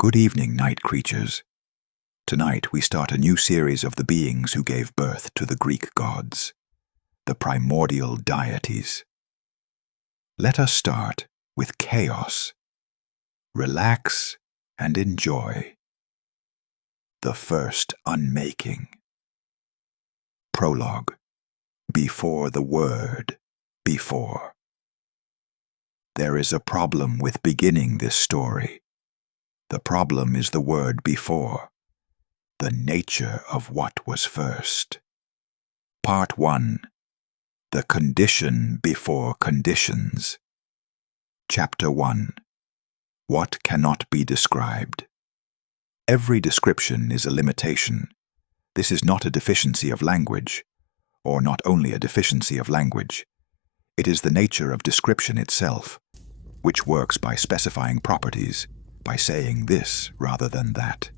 Good evening, night creatures. Tonight we start a new series of the beings who gave birth to the Greek gods, the primordial deities. Let us start with chaos. Relax and enjoy. The first unmaking. Prologue. Before the word, before. There is a problem with beginning this story. The problem is the word before, the nature of what was first. Part 1. The condition before conditions. Chapter 1. What cannot be described. Every description is a limitation. This is not a deficiency of language, or not only a deficiency of language. It is the nature of description itself, which works by specifying properties, by saying this rather than that,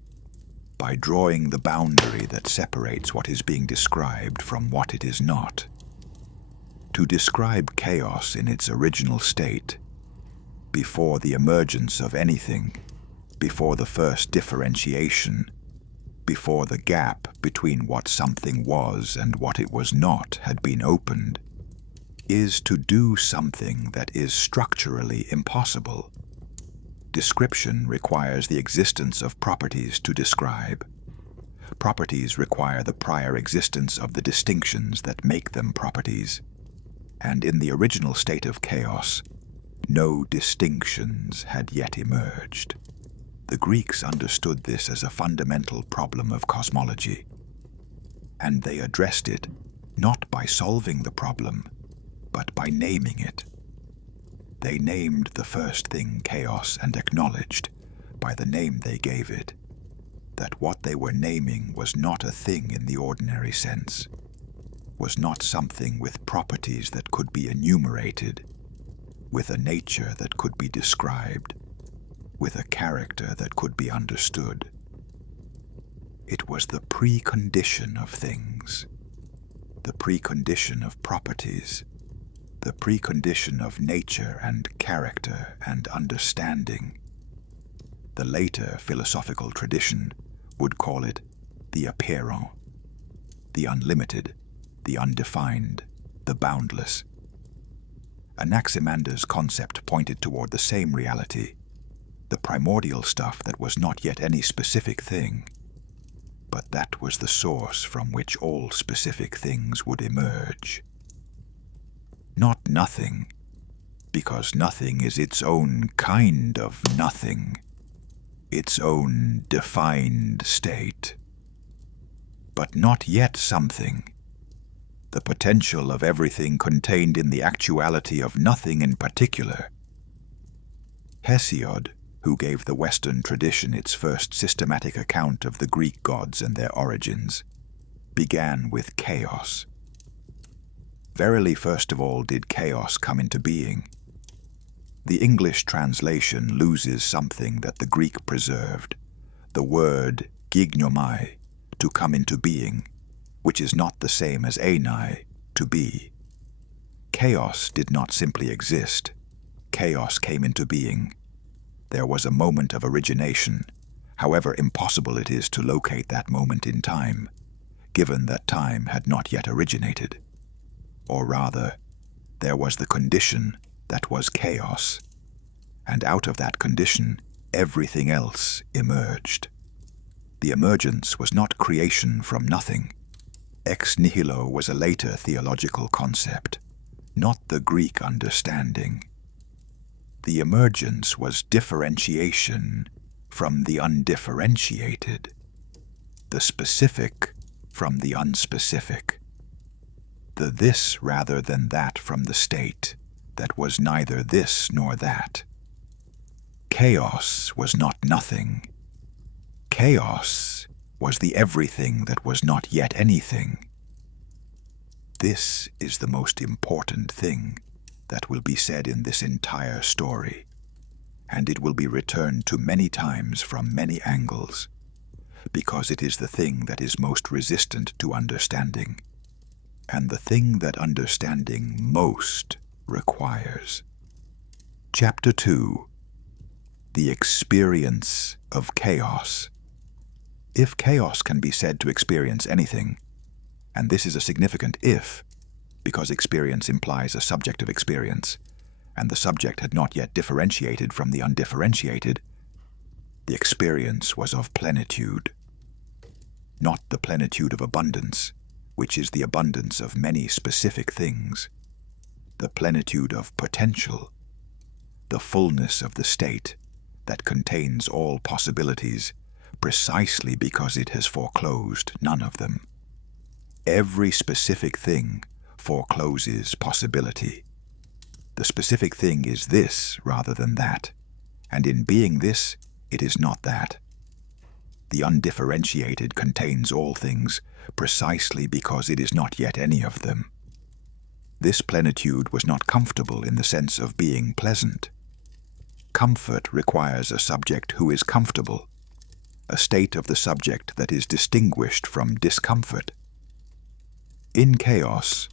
by drawing the boundary that separates what is being described from what it is not. To describe chaos in its original state, before the emergence of anything, before the first differentiation, before the gap between what something was and what it was not had been opened, is to do something that is structurally impossible. Description requires the existence of properties to describe. Properties require the prior existence of the distinctions that make them properties. And in the original state of chaos, no distinctions had yet emerged. The Greeks understood this as a fundamental problem of cosmology, and they addressed it not by solving the problem, but by naming it. They named the first thing chaos and acknowledged, by the name they gave it, that what they were naming was not a thing in the ordinary sense, was not something with properties that could be enumerated, with a nature that could be described, with a character that could be understood. It was the precondition of things, the precondition of properties, the precondition of nature and character and understanding. The later philosophical tradition would call it the apparent, the unlimited, the undefined, the boundless. Anaximander's concept pointed toward the same reality, the primordial stuff that was not yet any specific thing, but that was the source from which all specific things would emerge. Not nothing, because nothing is its own kind of nothing, its own defined state. But not yet something, the potential of everything contained in the actuality of nothing in particular. Hesiod, who gave the Western tradition its first systematic account of the Greek gods and their origins, began with chaos. Verily, first of all did chaos come into being. The English translation loses something that the Greek preserved, the word gignomai, to come into being, which is not the same as einai, to be. Chaos did not simply exist. Chaos came into being. There was a moment of origination, however impossible it is to locate that moment in time, given that time had not yet originated. Or rather, there was the condition that was chaos, and out of that condition, everything else emerged. The emergence was not creation from nothing. Ex nihilo was a later theological concept, not the Greek understanding. The emergence was differentiation from the undifferentiated, the specific from the unspecific, the this rather than that from the state that was neither this nor that. Chaos was not nothing. Chaos was the everything that was not yet anything. This is the most important thing that will be said in this entire story, and it will be returned to many times from many angles, because it is the thing that is most resistant to understanding, and the thing that understanding most requires. Chapter 2. The experience of chaos. If chaos can be said to experience anything, and this is a significant if, because experience implies a subject of experience, and the subject had not yet differentiated from the undifferentiated, the experience was of plenitude. Not the plenitude of abundance, which is the abundance of many specific things, the plenitude of potential, the fullness of the state that contains all possibilities precisely because it has foreclosed none of them. Every specific thing forecloses possibility. The specific thing is this rather than that, and in being this, it is not that. The undifferentiated contains all things precisely because it is not yet any of them. This plenitude was not comfortable in the sense of being pleasant. Comfort requires a subject who is comfortable, a state of the subject that is distinguished from discomfort. In chaos,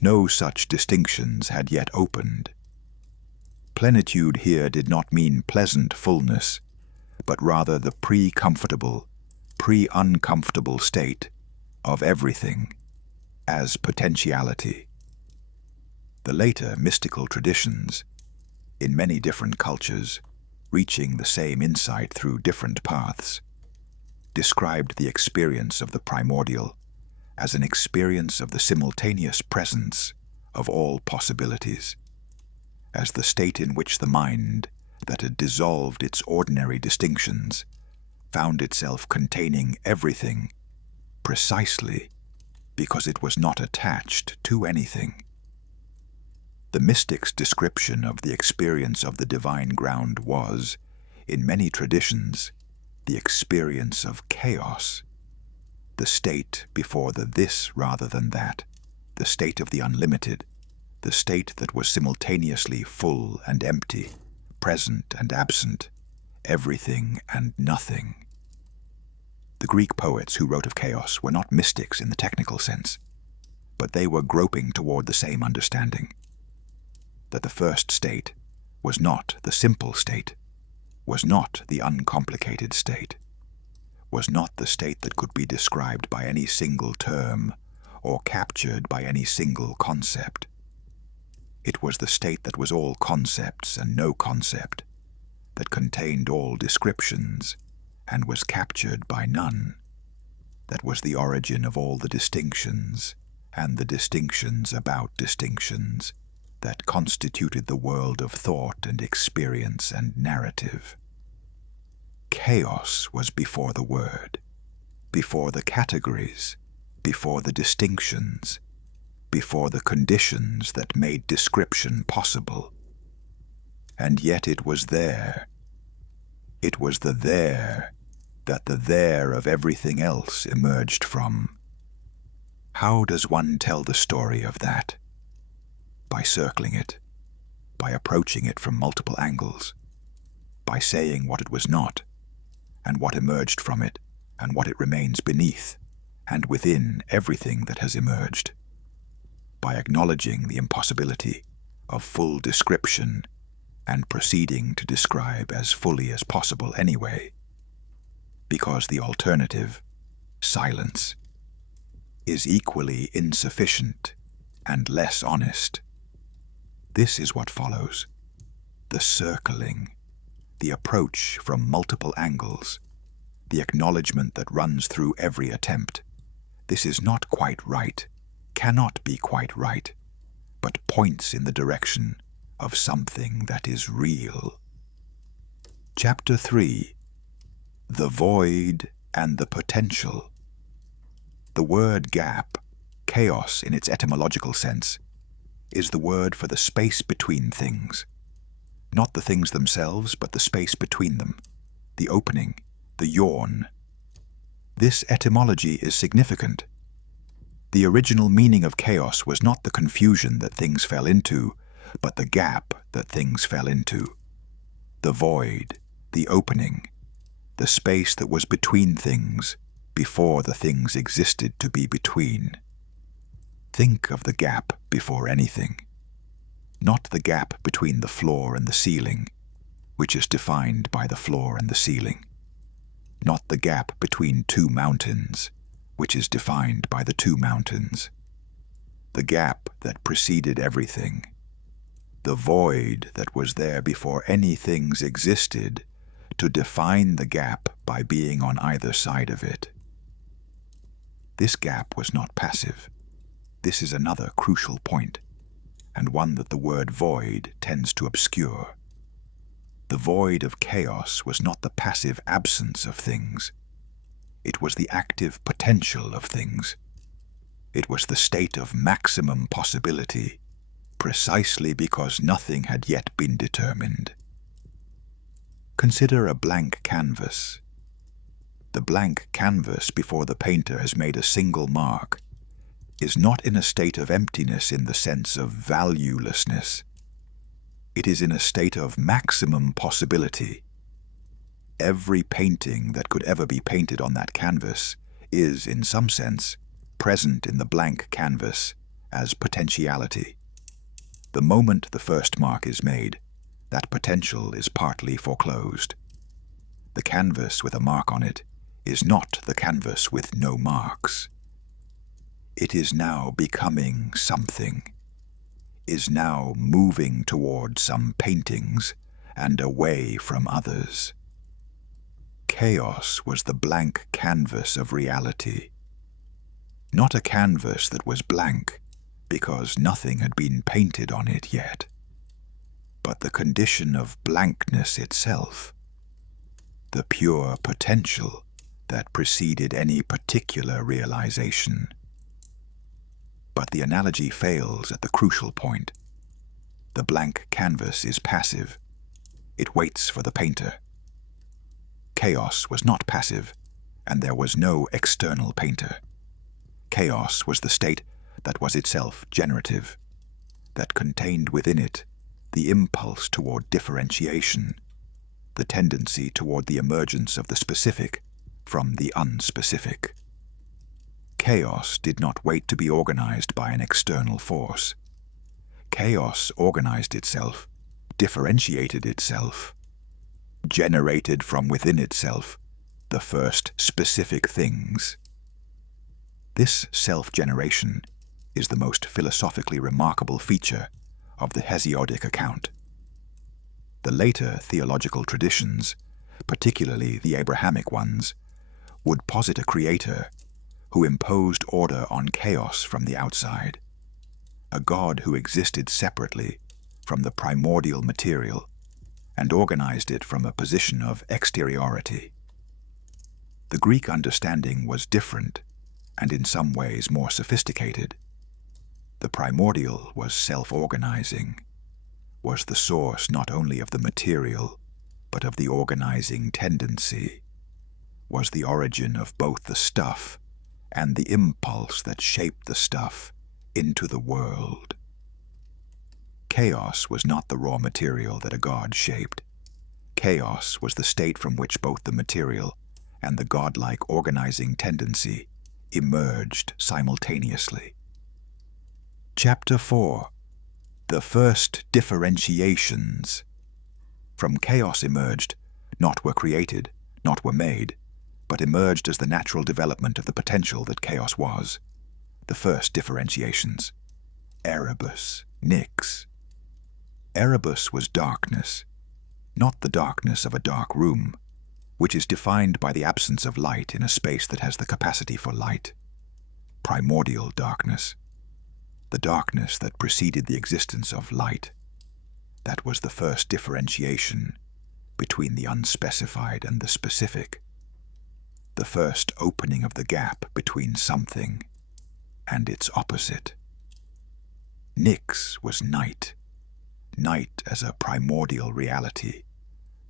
no such distinctions had yet opened. Plenitude here did not mean pleasant fullness, but rather the pre-comfortable, pre-uncomfortable state of everything as potentiality. The later mystical traditions, in many different cultures, reaching the same insight through different paths, described the experience of the primordial as an experience of the simultaneous presence of all possibilities, as the state in which the mind that had dissolved its ordinary distinctions found itself containing everything precisely because it was not attached to anything. The mystic's description of the experience of the divine ground was, in many traditions, the experience of chaos, the state before the this rather than that, the state of the unlimited, the state that was simultaneously full and empty, present and absent, everything and nothing. The Greek poets who wrote of chaos were not mystics in the technical sense, but they were groping toward the same understanding, that the first state was not the simple state, was not the uncomplicated state, was not the state that could be described by any single term or captured by any single concept. It was the state that was all concepts and no concept, that contained all descriptions and was captured by none, that was the origin of all the distinctions and the distinctions about distinctions, that constituted the world of thought and experience and narrative. Chaos was before the word, before the categories, before the distinctions, before the conditions that made description possible. And yet it was there. It was the there that the there of everything else emerged from. How does one tell the story of that? By circling it, by approaching it from multiple angles, by saying what it was not, and what emerged from it, and what it remains beneath, and within everything that has emerged, by acknowledging the impossibility of full description and proceeding to describe as fully as possible anyway, because the alternative, silence, is equally insufficient and less honest. This is what follows: the circling, the approach from multiple angles, the acknowledgement that runs through every attempt. This is not quite right, cannot be quite right, but points in the direction of something that is real. Chapter 3: The Void and the Potential. The word gap, chaos in its etymological sense, is the word for the space between things. Not the things themselves, but the space between them, the opening, the yawn. This etymology is significant. The original meaning of chaos was not the confusion that things fell into, but the gap that things fell into. The void, the opening, the space that was between things before the things existed to be between. Think of the gap before anything. Not the gap between the floor and the ceiling, which is defined by the floor and the ceiling, not the gap between two mountains, which is defined by the two mountains, the gap that preceded everything, the void that was there before any things existed, to define the gap by being on either side of it. This gap was not passive. This is another crucial point, and one that the word void tends to obscure. The void of chaos was not the passive absence of things. It was the active potential of things. It was the state of maximum possibility, precisely because nothing had yet been determined. Consider a blank canvas. The blank canvas before the painter has made a single mark is not in a state of emptiness in the sense of valuelessness. It is in a state of maximum possibility. Every painting that could ever be painted on that canvas is, in some sense, present in the blank canvas as potentiality. The moment the first mark is made, that potential is partly foreclosed. The canvas with a mark on it is not the canvas with no marks. It is now becoming something, is now moving toward some paintings and away from others. Chaos was the blank canvas of reality, not a canvas that was blank because nothing had been painted on it yet, but the condition of blankness itself, the pure potential that preceded any particular realization. But the analogy fails at the crucial point. The blank canvas is passive. It waits for the painter. Chaos was not passive, and there was no external painter. Chaos was the state that was itself generative, that contained within it the impulse toward differentiation, the tendency toward the emergence of the specific from the unspecific. Chaos did not wait to be organized by an external force. Chaos organized itself, differentiated itself, generated from within itself the first specific things. This self-generation is the most philosophically remarkable feature of the Hesiodic account. The later theological traditions, particularly the Abrahamic ones, would posit a creator who imposed order on chaos from the outside, a God who existed separately from the primordial material and organized it from a position of exteriority. The Greek understanding was different and in some ways more sophisticated. The primordial was self-organizing, was the source not only of the material, but of the organizing tendency, was the origin of both the stuff and the impulse that shaped the stuff into the world. Chaos was not the raw material that a god shaped. Chaos was the state from which both the material and the godlike organizing tendency emerged simultaneously. Chapter 4. The First Differentiations. From chaos emerged, not were created, not were made, but emerged as the natural development of the potential that chaos was. The first differentiations. Erebus, Nyx. Erebus was darkness, not the darkness of a dark room, which is defined by the absence of light in a space that has the capacity for light. Primordial darkness, the darkness that preceded the existence of light. That was the first differentiation between the unspecified and the specific, the first opening of the gap between something and its opposite. Nyx was night, night as a primordial reality,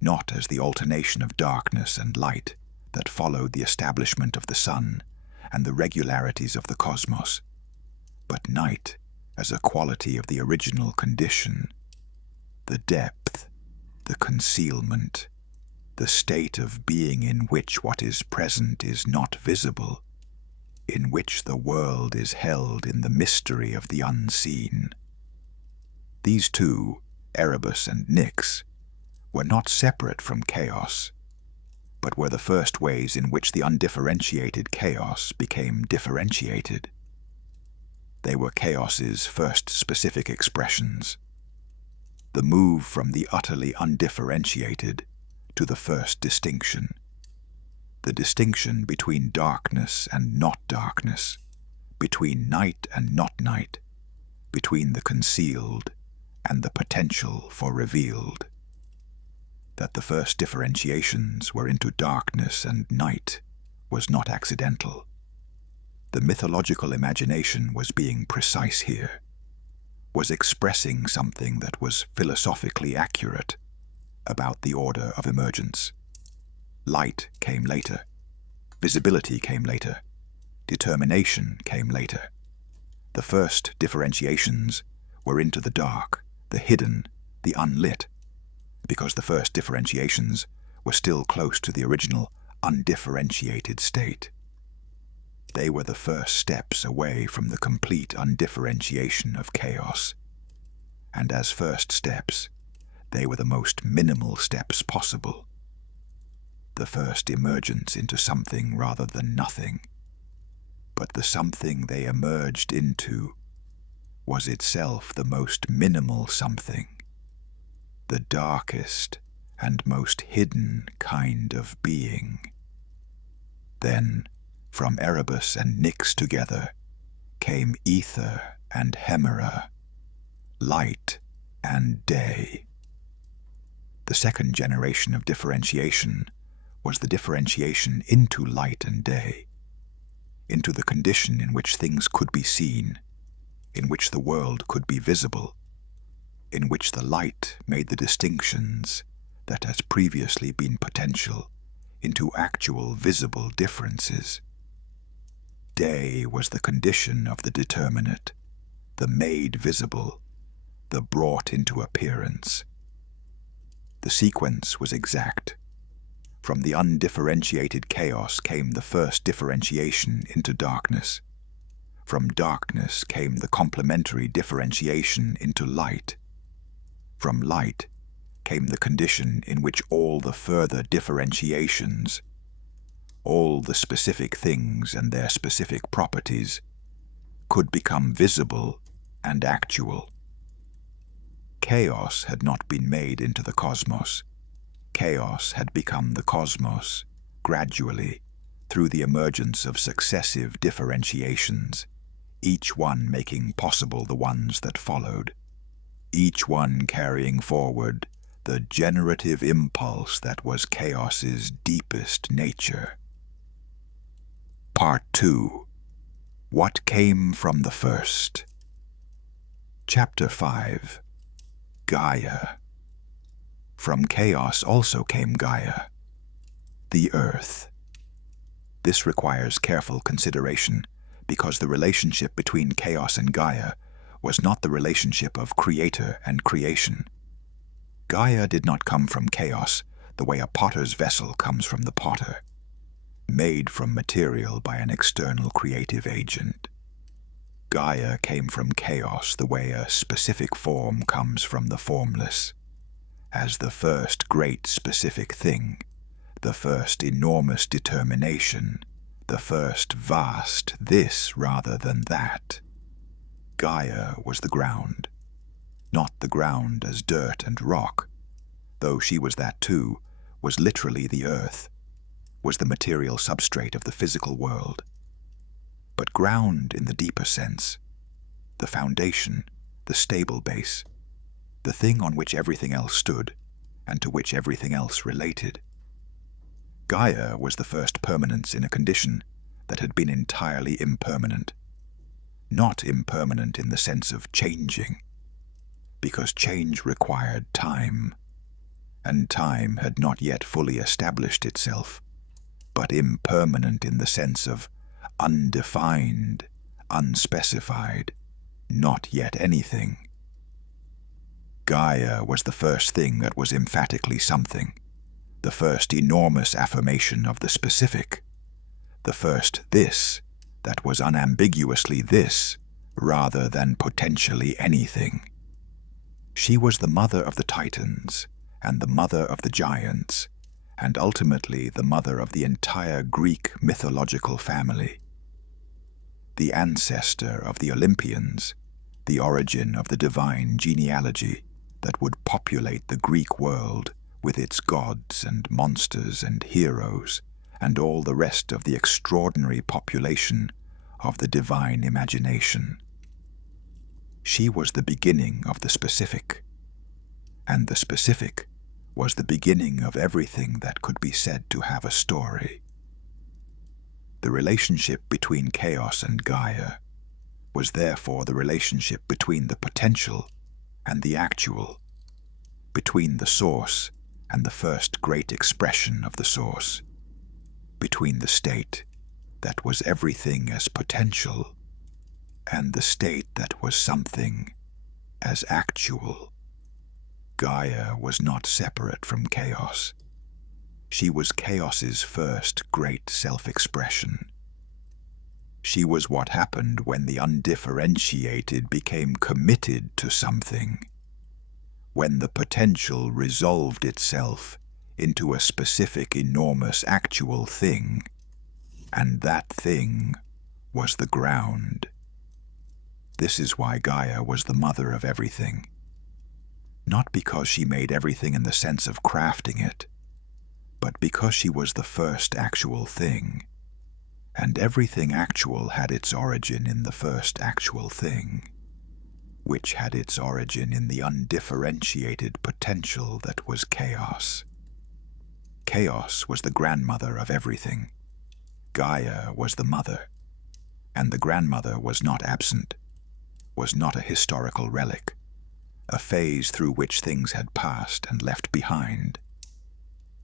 not as the alternation of darkness and light that followed the establishment of the sun and the regularities of the cosmos, but night as a quality of the original condition, the depth, the concealment, the state of being in which what is present is not visible, in which the world is held in the mystery of the unseen. These two, Erebus and Nyx, were not separate from chaos, but were the first ways in which the undifferentiated chaos became differentiated. They were chaos's first specific expressions, the move from the utterly undifferentiated to the first distinction, the distinction between darkness and not darkness, between night and not night, between the concealed and the potential for revealed. That the first differentiations were into darkness and night was not accidental. The mythological imagination was being precise here, was expressing something that was philosophically accurate about the order of emergence. Light came later, visibility came later, determination came later. The first differentiations were into the dark, the hidden, the unlit, because the first differentiations were still close to the original undifferentiated state. They were the first steps away from the complete undifferentiation of chaos, and as first steps, they were the most minimal steps possible. The first emergence into something rather than nothing, but the something they emerged into was itself the most minimal something, the darkest and most hidden kind of being. Then, from Erebus and Nyx together, came ether and hemera, light and day. The second generation of differentiation was the differentiation into light and day, into the condition in which things could be seen, in which the world could be visible, in which the light made the distinctions that has previously been potential into actual visible differences. Day was the condition of the determinate, the made visible, the brought into appearance. The sequence was exact. From the undifferentiated chaos came the first differentiation into darkness. From darkness came the complementary differentiation into light. From light came the condition in which all the further differentiations, all the specific things and their specific properties, could become visible and actual. Chaos had not been made into the cosmos. Chaos had become the cosmos, gradually, through the emergence of successive differentiations, each one making possible the ones that followed, each one carrying forward the generative impulse that was chaos's deepest nature. Part 2. What came from the first? Chapter 5. Gaia. From chaos also came Gaia, the earth. This requires careful consideration because the relationship between chaos and Gaia was not the relationship of creator and creation. Gaia did not come from chaos the way a potter's vessel comes from the potter, made from material by an external creative agent. Gaia came from chaos the way a specific form comes from the formless, as the first great specific thing, the first enormous determination, the first vast this rather than that. Gaia was the ground, not the ground as dirt and rock, though she was that too, was literally the earth, was the material substrate of the physical world. But ground in the deeper sense, the foundation, the stable base, the thing on which everything else stood and to which everything else related. Gaia was the first permanence in a condition that had been entirely impermanent. Not impermanent in the sense of changing, because change required time, and time had not yet fully established itself, but impermanent in the sense of undefined, unspecified, not yet anything. Gaia was the first thing that was emphatically something, the first enormous affirmation of the specific, the first this that was unambiguously this rather than potentially anything. She was the mother of the Titans and the mother of the giants, and ultimately the mother of the entire Greek mythological family. The ancestor of the Olympians, the origin of the divine genealogy that would populate the Greek world with its gods and monsters and heroes, and all the rest of the extraordinary population of the divine imagination. She was the beginning of the specific, and the specific was the beginning of everything that could be said to have a story. The relationship between chaos and Gaia was therefore the relationship between the potential and the actual, between the source and the first great expression of the source, between the state that was everything as potential and the state that was something as actual. Gaia was not separate from chaos. She was chaos's first great self-expression. She was what happened when the undifferentiated became committed to something, when the potential resolved itself into a specific, enormous, actual thing, and that thing was the ground. This is why Gaia was the mother of everything. Not because she made everything in the sense of crafting it, but because she was the first actual thing, and everything actual had its origin in the first actual thing, which had its origin in the undifferentiated potential that was chaos. Chaos was the grandmother of everything. Gaia was the mother, and the grandmother was not absent, was not a historical relic, a phase through which things had passed and left behind.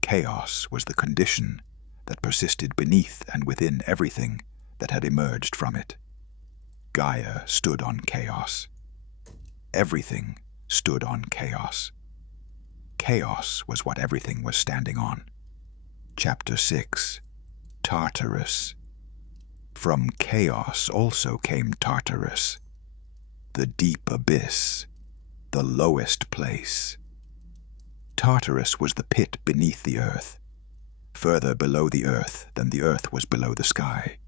Chaos was the condition that persisted beneath and within everything that had emerged from it. Gaia stood on chaos. Everything stood on chaos. Chaos was what everything was standing on. Chapter 6. Tartarus. From chaos also came Tartarus, the deep abyss, the lowest place. Tartarus was the pit beneath the earth, further below the earth than the earth was below the sky,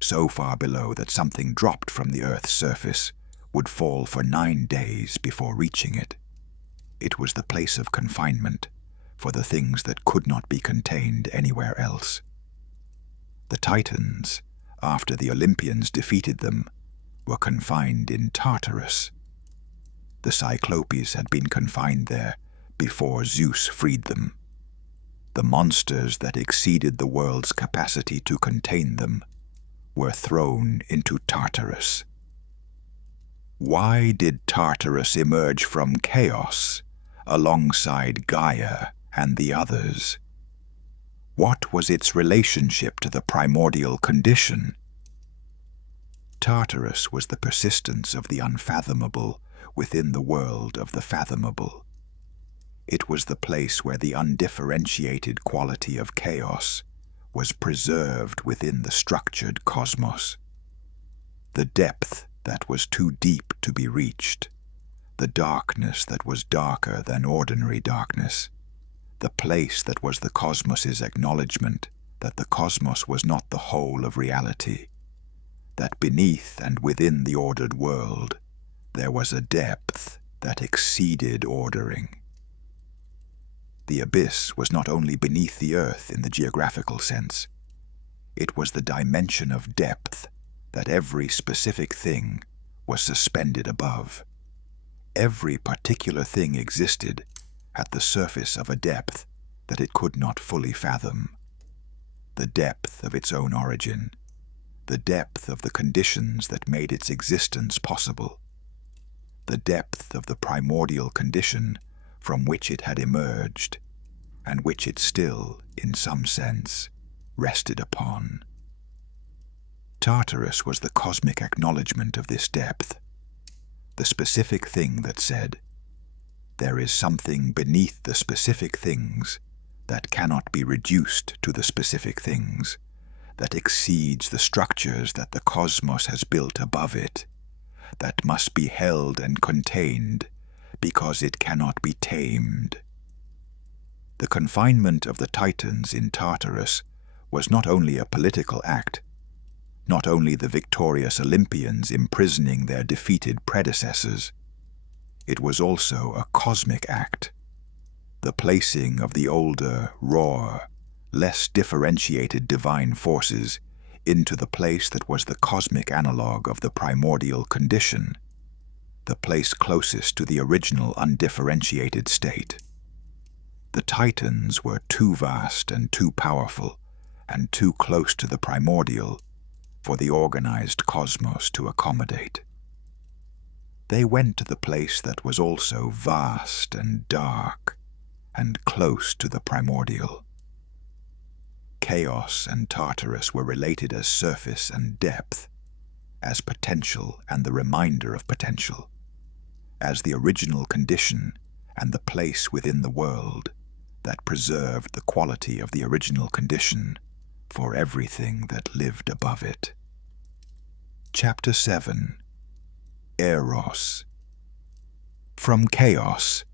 so far below that something dropped from the earth's surface would fall for 9 days before reaching it. It was the place of confinement for the things that could not be contained anywhere else. The Titans, after the Olympians defeated them, were confined in Tartarus. The Cyclopes had been confined there before Zeus freed them. The monsters that exceeded the world's capacity to contain them were thrown into Tartarus. Why did Tartarus emerge from chaos alongside Gaia and the others? What was its relationship to the primordial condition? Tartarus was the persistence of the unfathomable within the world of the fathomable. It was the place where the undifferentiated quality of chaos was preserved within the structured cosmos. The depth that was too deep to be reached, the darkness that was darker than ordinary darkness, the place that was the cosmos's acknowledgement that the cosmos was not the whole of reality, that beneath and within the ordered world there was a depth that exceeded ordering. The abyss was not only beneath the earth in the geographical sense, it was the dimension of depth that every specific thing was suspended above. Every particular thing existed at the surface of a depth that it could not fully fathom. The depth of its own origin, the depth of the conditions that made its existence possible, the depth of the primordial condition from which it had emerged, and which it still, in some sense, rested upon. Tartarus was the cosmic acknowledgement of this depth, the specific thing that said, there is something beneath the specific things that cannot be reduced to the specific things, that exceeds the structures that the cosmos has built above it, that must be held and contained because it cannot be tamed. The confinement of the Titans in Tartarus was not only a political act, not only the victorious Olympians imprisoning their defeated predecessors, it was also a cosmic act, the placing of the older, rawer, less differentiated divine forces into the place that was the cosmic analogue of the primordial condition, the place closest to the original undifferentiated state. The Titans were too vast and too powerful and too close to the primordial for the organized cosmos to accommodate. They went to the place that was also vast and dark and close to the primordial. Chaos and Tartarus were related as surface and depth, as potential and the reminder of potential, as the original condition and the place within the world that preserved the quality of the original condition for everything that lived above it. Chapter 7. Eros. From chaos,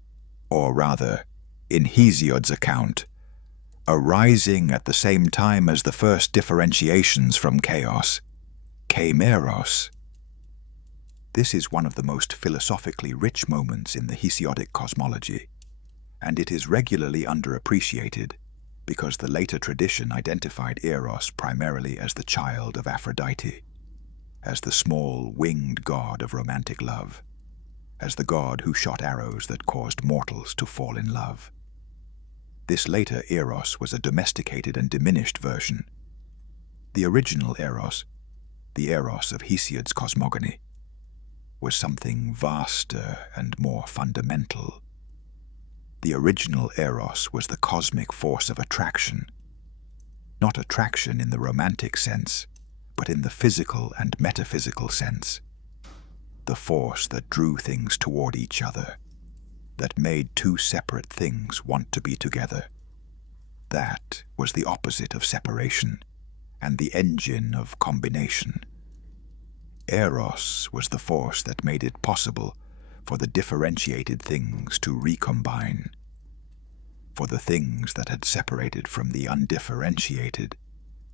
or rather, in Hesiod's account, arising at the same time as the first differentiations from chaos, came Eros. This is one of the most philosophically rich moments in the Hesiodic cosmology, and it is regularly underappreciated because the later tradition identified Eros primarily as the child of Aphrodite, as the small, winged god of romantic love, as the god who shot arrows that caused mortals to fall in love. This later Eros was a domesticated and diminished version. The original Eros, the Eros of Hesiod's cosmogony, was something vaster and more fundamental. The original Eros was the cosmic force of attraction, not attraction in the romantic sense, but in the physical and metaphysical sense, the force that drew things toward each other, that made two separate things want to be together. That was the opposite of separation and the engine of combination. Eros was the force that made it possible for the differentiated things to recombine, for the things that had separated from the undifferentiated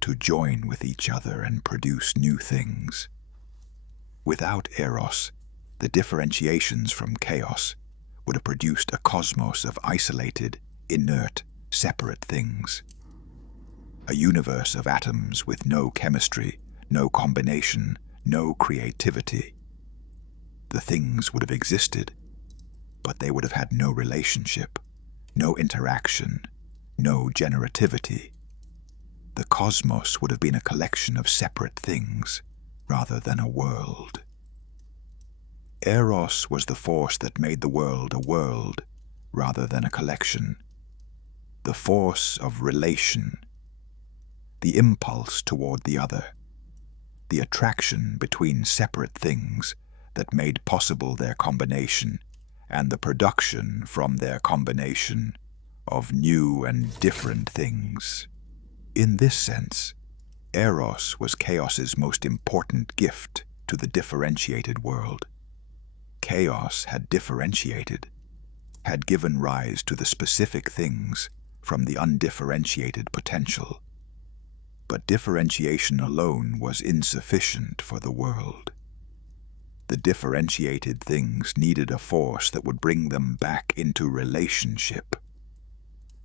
to join with each other and produce new things. Without Eros, the differentiations from chaos would have produced a cosmos of isolated, inert, separate things. A universe of atoms with no chemistry, no combination, no creativity. The things would have existed, but they would have had no relationship, no interaction, no generativity. The cosmos would have been a collection of separate things rather than a world. Eros was the force that made the world a world rather than a collection. The force of relation, the impulse toward the other, the attraction between separate things that made possible their combination and the production from their combination of new and different things. In this sense, Eros was chaos's most important gift to the differentiated world. Chaos had differentiated, had given rise to the specific things from the undifferentiated potential. But differentiation alone was insufficient for the world. The differentiated things needed a force that would bring them back into relationship,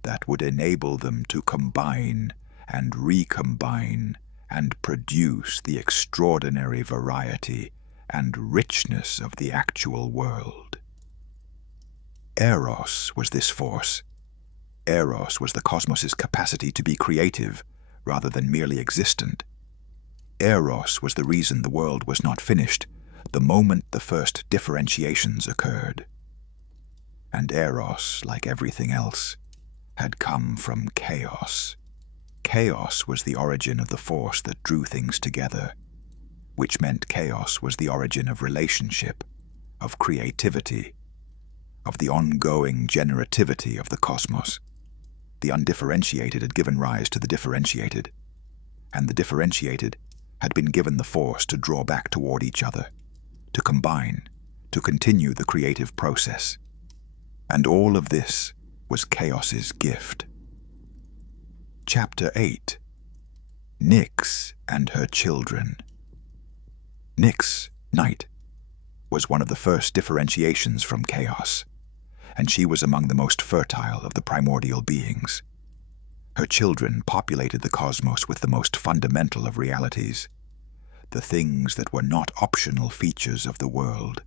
that would enable them to combine and recombine and produce the extraordinary variety and richness of the actual world. Eros was this force. Eros was the cosmos's capacity to be creative rather than merely existent. Eros was the reason the world was not finished the moment the first differentiations occurred. And Eros, like everything else, had come from chaos. Chaos was the origin of the force that drew things together, which meant chaos was the origin of relationship, of creativity, of the ongoing generativity of the cosmos. The undifferentiated had given rise to the differentiated, and the differentiated had been given the force to draw back toward each other, to combine, to continue the creative process. And all of this was chaos's gift. Chapter 8. Nyx and her children. Nyx, night, was one of the first differentiations from chaos, and she was among the most fertile of the primordial beings. Her children populated the cosmos with the most fundamental of realities, the things that were not optional features of the world,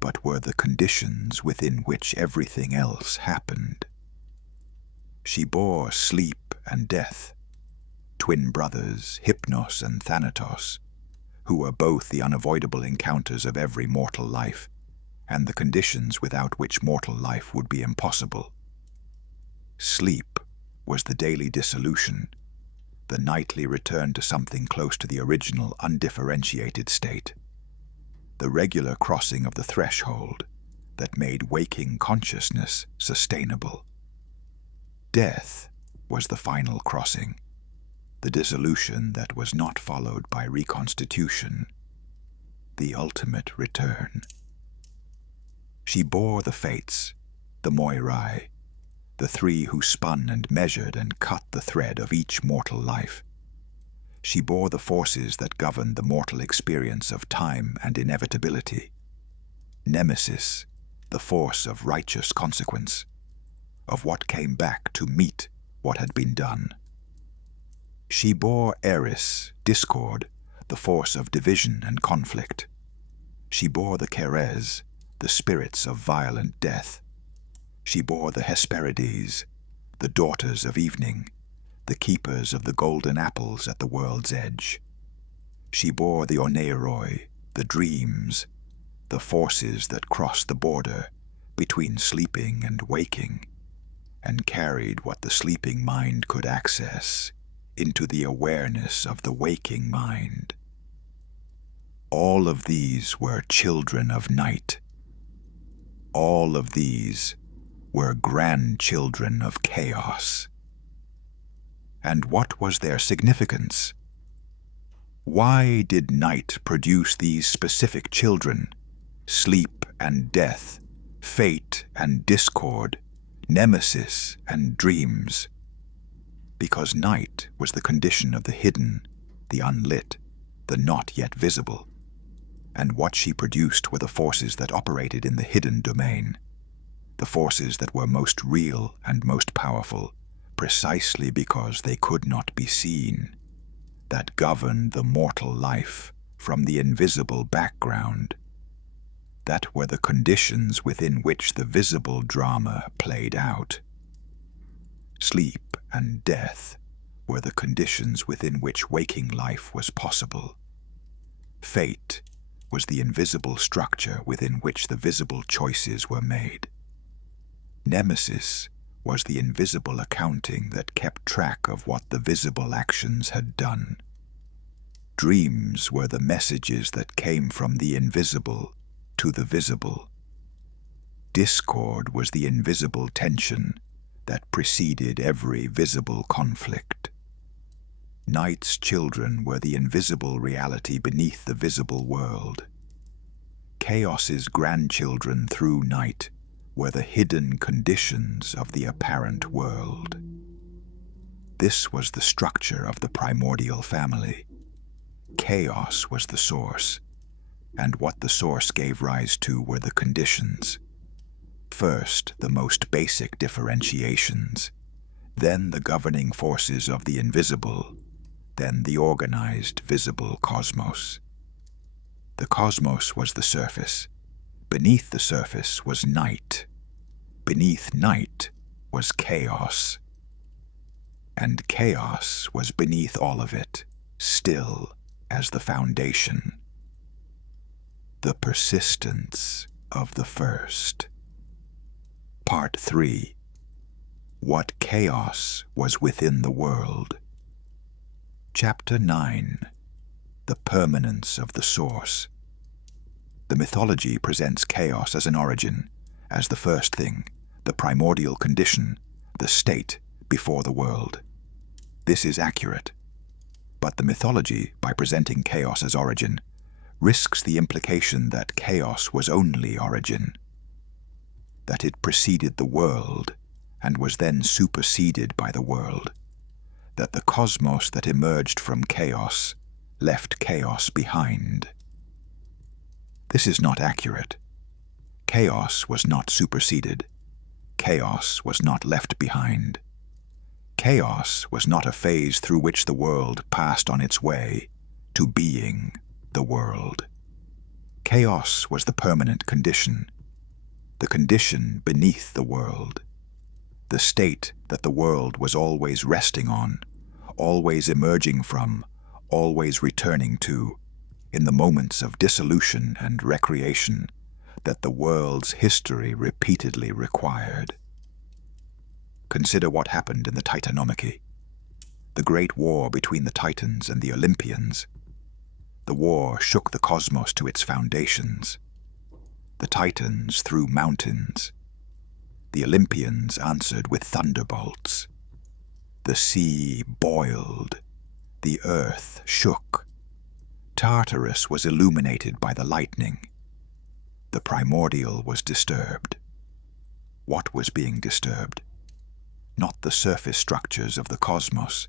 but were the conditions within which everything else happened. She bore sleep and death, twin brothers, Hypnos and Thanatos, who were both the unavoidable encounters of every mortal life, and the conditions without which mortal life would be impossible. Sleep was the daily dissolution, the nightly return to something close to the original undifferentiated state, the regular crossing of the threshold that made waking consciousness sustainable. Death was the final crossing, the dissolution that was not followed by reconstitution, the ultimate return. She bore the fates, the Moirai, the three who spun and measured and cut the thread of each mortal life. She bore the forces that governed the mortal experience of time and inevitability. Nemesis, the force of righteous consequence, of what came back to meet what had been done. She bore Eris, discord, the force of division and conflict. She bore the Keres, the spirits of violent death. She bore the Hesperides, the daughters of evening, the keepers of the golden apples at the world's edge. She bore the Oneiroi, the dreams, the forces that crossed the border between sleeping and waking, and carried what the sleeping mind could access into the awareness of the waking mind. All of these were children of night. All of these were grandchildren of chaos. And what was their significance? Why did night produce these specific children, sleep and death, fate and discord, nemesis and dreams? Because night was the condition of the hidden, the unlit, the not yet visible, and what she produced were the forces that operated in the hidden domain, the forces that were most real and most powerful, precisely because they could not be seen, that governed the mortal life from the invisible background, that were the conditions within which the visible drama played out. Sleep and death were the conditions within which waking life was possible. Fate was the invisible structure within which the visible choices were made. Nemesis was the invisible accounting that kept track of what the visible actions had done. Dreams were the messages that came from the invisible to the visible. Discord was the invisible tension that preceded every visible conflict. Night's children were the invisible reality beneath the visible world. Chaos's grandchildren through night were the hidden conditions of the apparent world. This was the structure of the primordial family. Chaos was the source, and what the source gave rise to were the conditions. First, the most basic differentiations, then the governing forces of the invisible, then the organized, visible cosmos. The cosmos was the surface. Beneath the surface was night. Beneath night was chaos. And chaos was beneath all of it, still as the foundation. The persistence of the first. Part 3. What chaos was within the world. Chapter 9. The permanence of the source. The mythology presents chaos as an origin, as the first thing, the primordial condition, the state before the world. This is accurate. But the mythology, by presenting chaos as origin, risks the implication that chaos was only origin, that it preceded the world and was then superseded by the world, that the cosmos that emerged from chaos left chaos behind. This is not accurate. Chaos was not superseded. Chaos was not left behind. Chaos was not a phase through which the world passed on its way to being the world. Chaos was the permanent condition, the condition beneath the world, the state that the world was always resting on, always emerging from, always returning to, in the moments of dissolution and recreation that the world's history repeatedly required. Consider what happened in the Titanomachy, the great war between the Titans and the Olympians. The war shook the cosmos to its foundations. The Titans threw mountains. The Olympians answered with thunderbolts. The sea boiled. The earth shook. Tartarus was illuminated by the lightning. The Primordial was disturbed. What was being disturbed? Not the surface structures of the cosmos,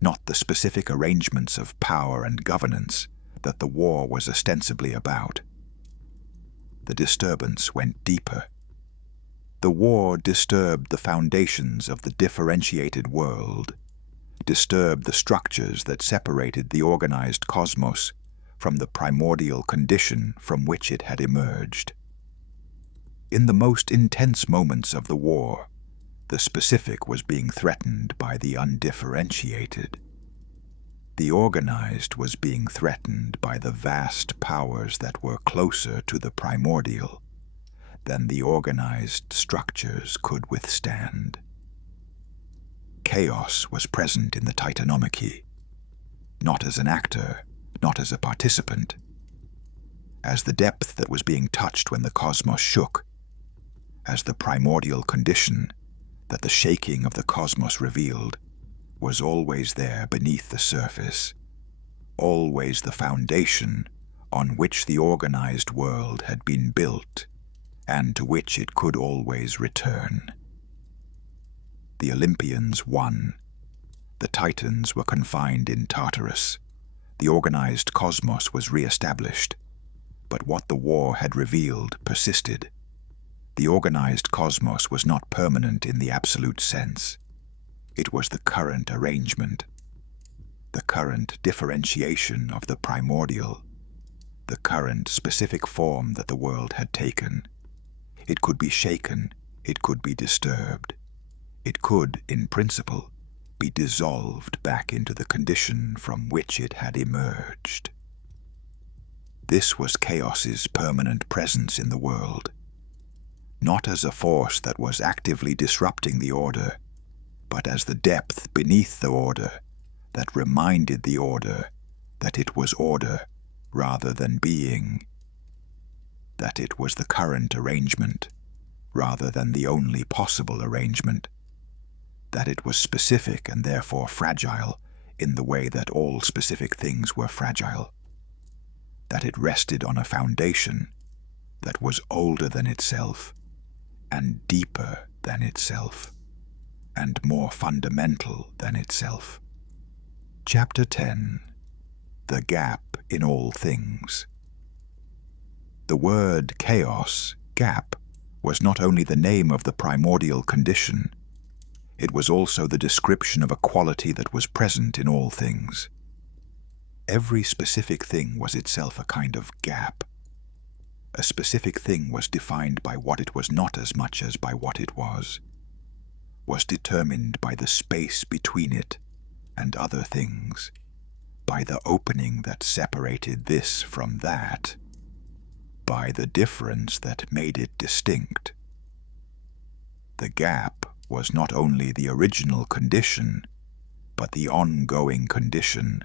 not the specific arrangements of power and governance that the war was ostensibly about. The disturbance went deeper. The war disturbed the foundations of the differentiated world, disturbed the structures that separated the organized cosmos from the primordial condition from which it had emerged. In the most intense moments of the war, the specific was being threatened by the undifferentiated. The organized was being threatened by the vast powers that were closer to the primordial than the organized structures could withstand. Chaos was present in the Titanomachy, not as an actor, not as a participant, as the depth that was being touched when the cosmos shook, as the primordial condition that the shaking of the cosmos revealed was always there beneath the surface, always the foundation on which the organized world had been built and to which it could always return. The Olympians won. The Titans were confined in Tartarus. The organized cosmos was re-established. But what the war had revealed persisted. The organized cosmos was not permanent in the absolute sense. It was the current arrangement, the current differentiation of the primordial, the current specific form that the world had taken. It could be shaken, it could be disturbed. It could, in principle, be dissolved back into the condition from which it had emerged. This was chaos's permanent presence in the world, not as a force that was actively disrupting the order, but as the depth beneath the order that reminded the order that it was order rather than being, that it was the current arrangement rather than the only possible arrangement, that it was specific and therefore fragile in the way that all specific things were fragile, that it rested on a foundation that was older than itself and deeper than itself and more fundamental than itself. Chapter 10. The Gap in All Things. The word chaos, gap, was not only the name of the primordial condition, it was also the description of a quality that was present in all things. Every specific thing was itself a kind of gap. A specific thing was defined by what it was not as much as by what it was determined by the space between it and other things, by the opening that separated this from that, by the difference that made it distinct. The gap was not only the original condition, but the ongoing condition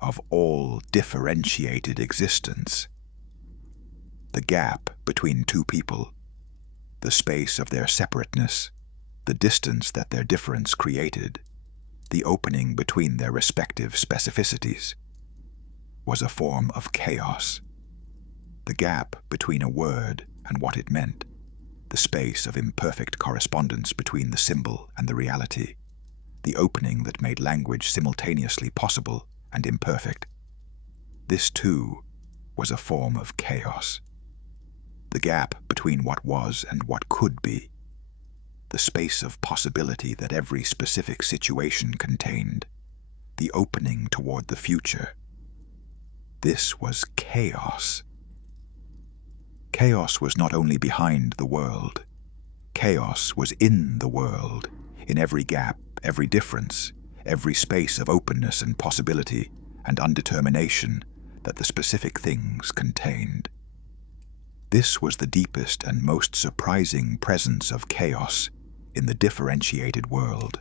of all differentiated existence. The gap between two people, the space of their separateness, the distance that their difference created, the opening between their respective specificities, was a form of chaos. The gap between a word and what it meant, the space of imperfect correspondence between the symbol and the reality, the opening that made language simultaneously possible and imperfect. This, too, was a form of chaos. The gap between what was and what could be, the space of possibility that every specific situation contained, the opening toward the future. This was chaos. Chaos was not only behind the world. Chaos was in the world, in every gap, every difference, every space of openness and possibility and undetermination that the specific things contained. This was the deepest and most surprising presence of chaos in the differentiated world,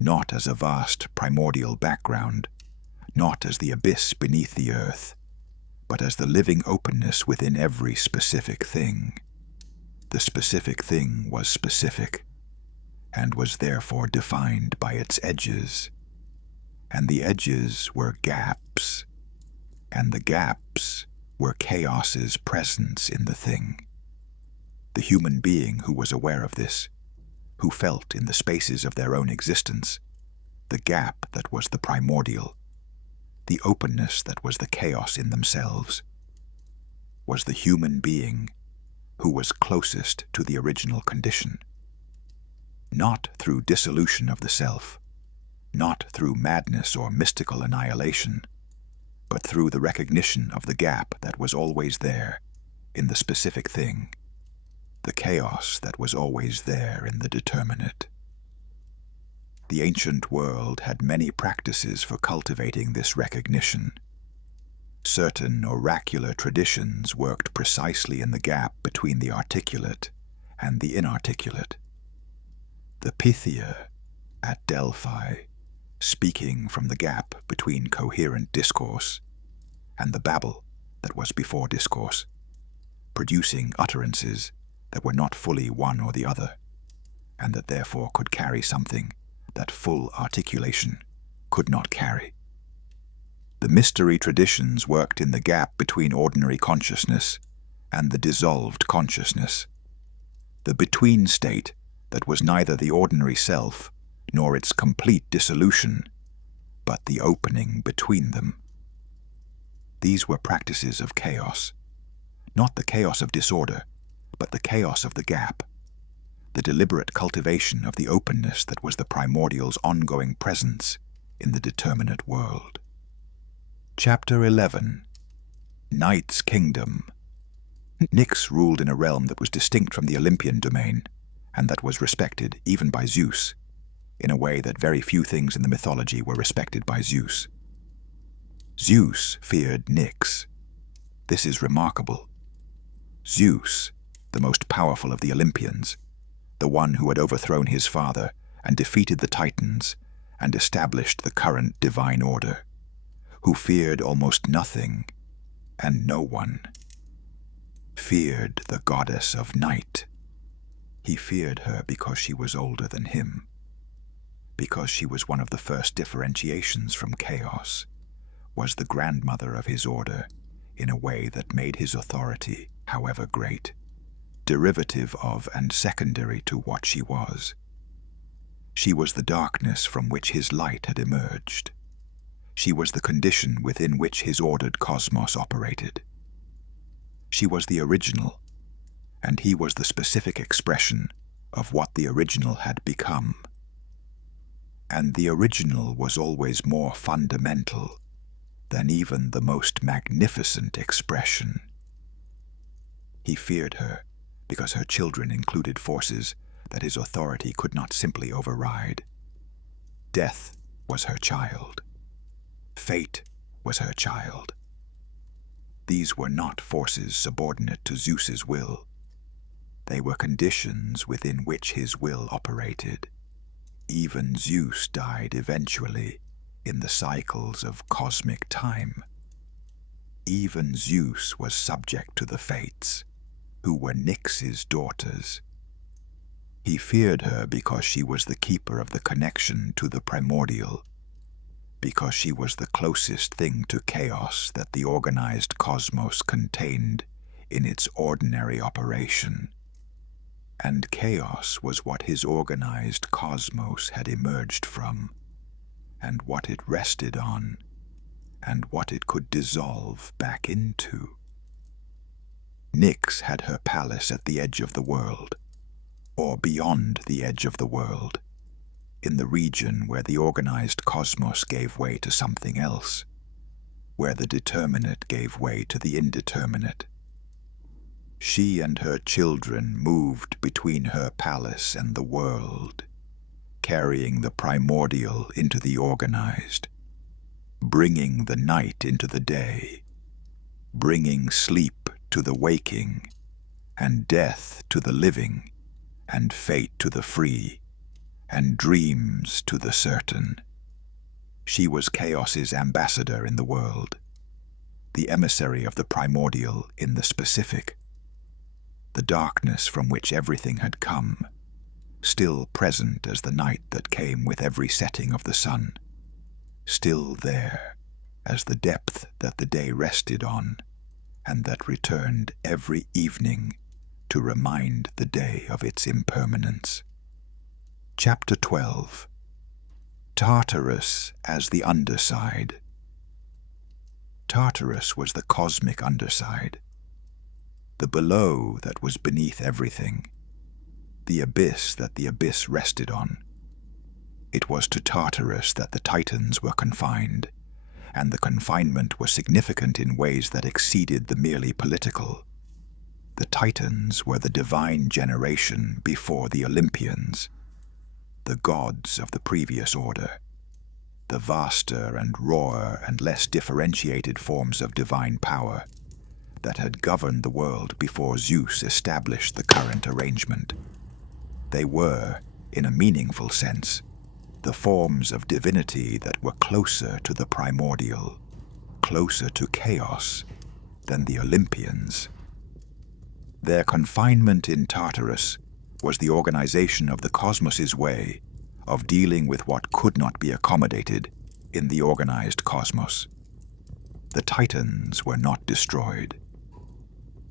not as a vast primordial background, not as the abyss beneath the earth, but as the living openness within every specific thing. The specific thing was specific, and was therefore defined by its edges. And the edges were gaps, and the gaps were chaos's presence in the thing. The human being who was aware of this, who felt in the spaces of their own existence, the gap that was the primordial, the openness that was the chaos in themselves, was the human being who was closest to the original condition. Not through dissolution of the self, not through madness or mystical annihilation, but through the recognition of the gap that was always there in the specific thing, the chaos that was always there in the determinate. The ancient world had many practices for cultivating this recognition. Certain oracular traditions worked precisely in the gap between the articulate and the inarticulate. The Pythia at Delphi, speaking from the gap between coherent discourse, and the babble that was before discourse, producing utterances that were not fully one or the other, and that therefore could carry something that full articulation could not carry. The mystery traditions worked in the gap between ordinary consciousness and the dissolved consciousness, the between state that was neither the ordinary self nor its complete dissolution, but the opening between them. These were practices of chaos, not the chaos of disorder, but the chaos of the gap, the deliberate cultivation of the openness that was the primordial's ongoing presence in the determinate world. Chapter 11. Night's Kingdom. Nyx ruled in a realm that was distinct from the Olympian domain, and that was respected even by Zeus, in a way that very few things in the mythology were respected by Zeus. Zeus feared Nyx. This is remarkable. Zeus, the most powerful of the Olympians, the one who had overthrown his father and defeated the Titans and established the current divine order, who feared almost nothing and no one, feared the goddess of night. He feared her because she was older than him, because she was one of the first differentiations from chaos, was the grandmother of his order in a way that made his authority, however great, derivative of and secondary to what she was. She was the darkness from which his light had emerged. She was the condition within which his ordered cosmos operated. She was the original, and he was the specific expression of what the original had become. And the original was always more fundamental than even the most magnificent expression. He feared her because her children included forces that his authority could not simply override. Death was her child. Fate was her child. These were not forces subordinate to Zeus's will. They were conditions within which his will operated. Even Zeus died eventually in the cycles of cosmic time. Even Zeus was subject to the Fates, who were Nyx's daughters. He feared her because she was the keeper of the connection to the primordial, because she was the closest thing to chaos that the organized cosmos contained in its ordinary operation. And chaos was what his organized cosmos had emerged from, and what it rested on, and what it could dissolve back into. Nyx had her palace at the edge of the world, or beyond the edge of the world, in the region where the organized cosmos gave way to something else, where the determinate gave way to the indeterminate. She and her children moved between her palace and the world, carrying the primordial into the organized, bringing the night into the day, bringing sleep to the waking, and death to the living, and fate to the free, and dreams to the certain. She was chaos's ambassador in the world, the emissary of the primordial in the specific, the darkness from which everything had come, still present as the night that came with every setting of the sun, still there as the depth that the day rested on, and that returned every evening to remind the day of its impermanence. Chapter 12. Tartarus as the underside. Tartarus was the cosmic underside, the below that was beneath everything, the abyss that the abyss rested on. It was to Tartarus that the Titans were confined, and the confinement was significant in ways that exceeded the merely political. The Titans were the divine generation before the Olympians, the gods of the previous order, the vaster and rawer and less differentiated forms of divine power that had governed the world before Zeus established the current arrangement. They were, in a meaningful sense, the forms of divinity that were closer to the primordial, closer to chaos, than the Olympians. Their confinement in Tartarus was the organization of the cosmos's way of dealing with what could not be accommodated in the organized cosmos. The Titans were not destroyed.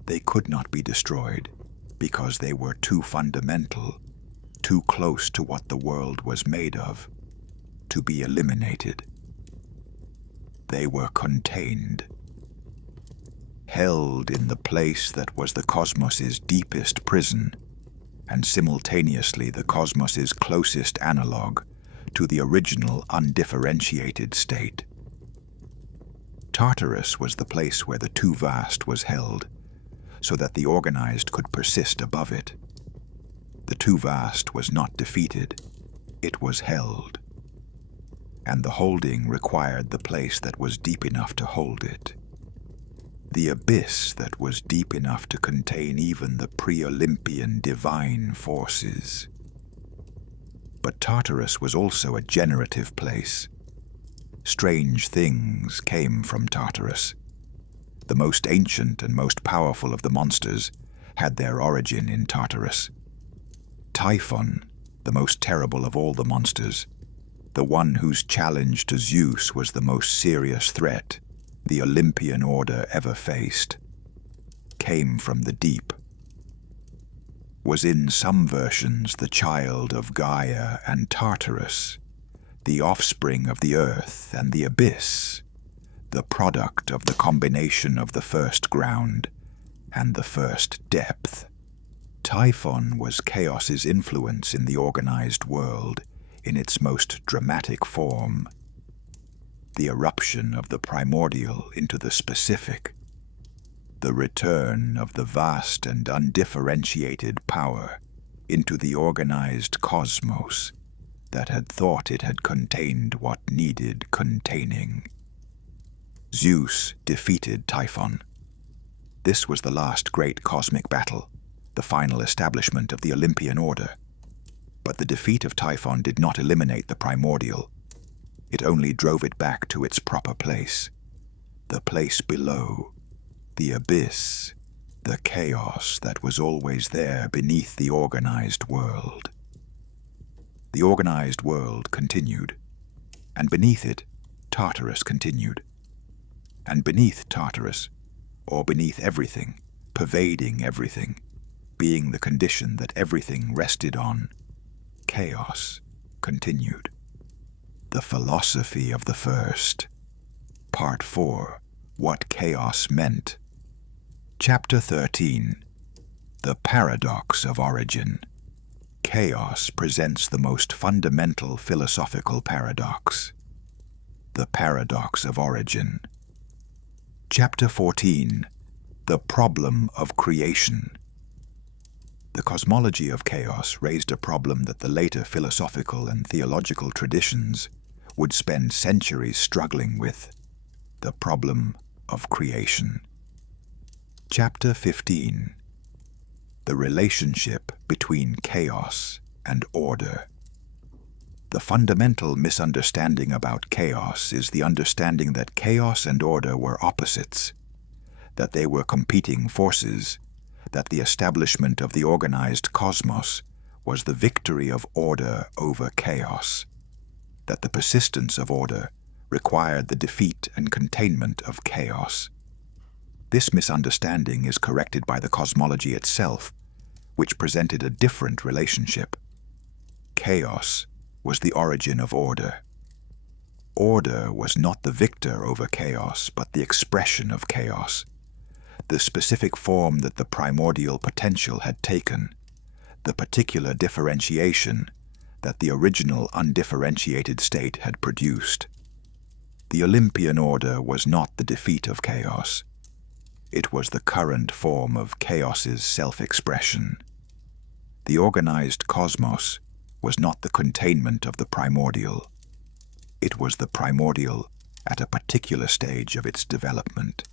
They could not be destroyed because they were too fundamental, too close to what the world was made of, to be eliminated. They were contained, held in the place that was the cosmos's deepest prison, and simultaneously the cosmos's closest analog to the original undifferentiated state. Tartarus was the place where the too vast was held, so that the organized could persist above it. The too vast was not defeated, it was held. And the holding required the place that was deep enough to hold it. The abyss that was deep enough to contain even the pre-Olympian divine forces. But Tartarus was also a generative place. Strange things came from Tartarus. The most ancient and most powerful of the monsters had their origin in Tartarus. Typhon, the most terrible of all the monsters, the one whose challenge to Zeus was the most serious threat the Olympian order ever faced, came from the deep, was in some versions the child of Gaia and Tartarus, the offspring of the earth and the abyss, the product of the combination of the first ground and the first depth. Typhon was chaos's influence in the organized world in its most dramatic form, the eruption of the primordial into the specific, the return of the vast and undifferentiated power into the organized cosmos that had thought it had contained what needed containing. Zeus defeated Typhon. This was the last great cosmic battle, the final establishment of the Olympian order. But the defeat of Typhon did not eliminate the primordial. It only drove it back to its proper place, the place below, the abyss, the chaos that was always there beneath the organized world. The organized world continued, and beneath it, Tartarus continued. And beneath Tartarus, or beneath everything, pervading everything, being the condition that everything rested on, chaos continued. The philosophy of the first. Part 4. What chaos meant. Chapter 13. The paradox of origin. Chaos presents the most fundamental philosophical paradox. The paradox of origin. Chapter 14. The problem of creation. The cosmology of chaos raised a problem that the later philosophical and theological traditions would spend centuries struggling with: the problem of creation. Chapter 15. The relationship between chaos and order. The fundamental misunderstanding about chaos is the understanding that chaos and order were opposites, that they were competing forces, that the establishment of the organized cosmos was the victory of order over chaos, that the persistence of order required the defeat and containment of chaos. This misunderstanding is corrected by the cosmology itself, which presented a different relationship. Chaos was the origin of order. Order was not the victor over chaos, but the expression of chaos, the specific form that the primordial potential had taken, the particular differentiation that the original undifferentiated state had produced. The Olympian order was not the defeat of chaos. It was the current form of chaos's self-expression. The organized cosmos was not the containment of the primordial. It was the primordial at a particular stage of its development,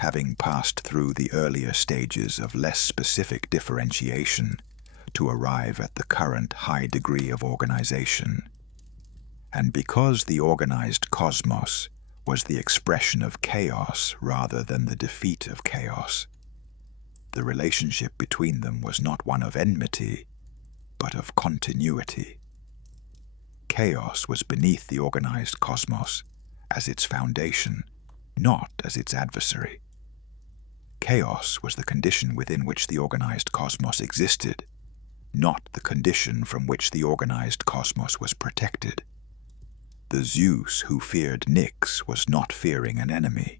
having passed through the earlier stages of less specific differentiation to arrive at the current high degree of organization. And because the organized cosmos was the expression of chaos rather than the defeat of chaos, the relationship between them was not one of enmity, but of continuity. Chaos was beneath the organized cosmos as its foundation, not as its adversary. Chaos was the condition within which the organized cosmos existed, not the condition from which the organized cosmos was protected. The Zeus who feared Nyx was not fearing an enemy.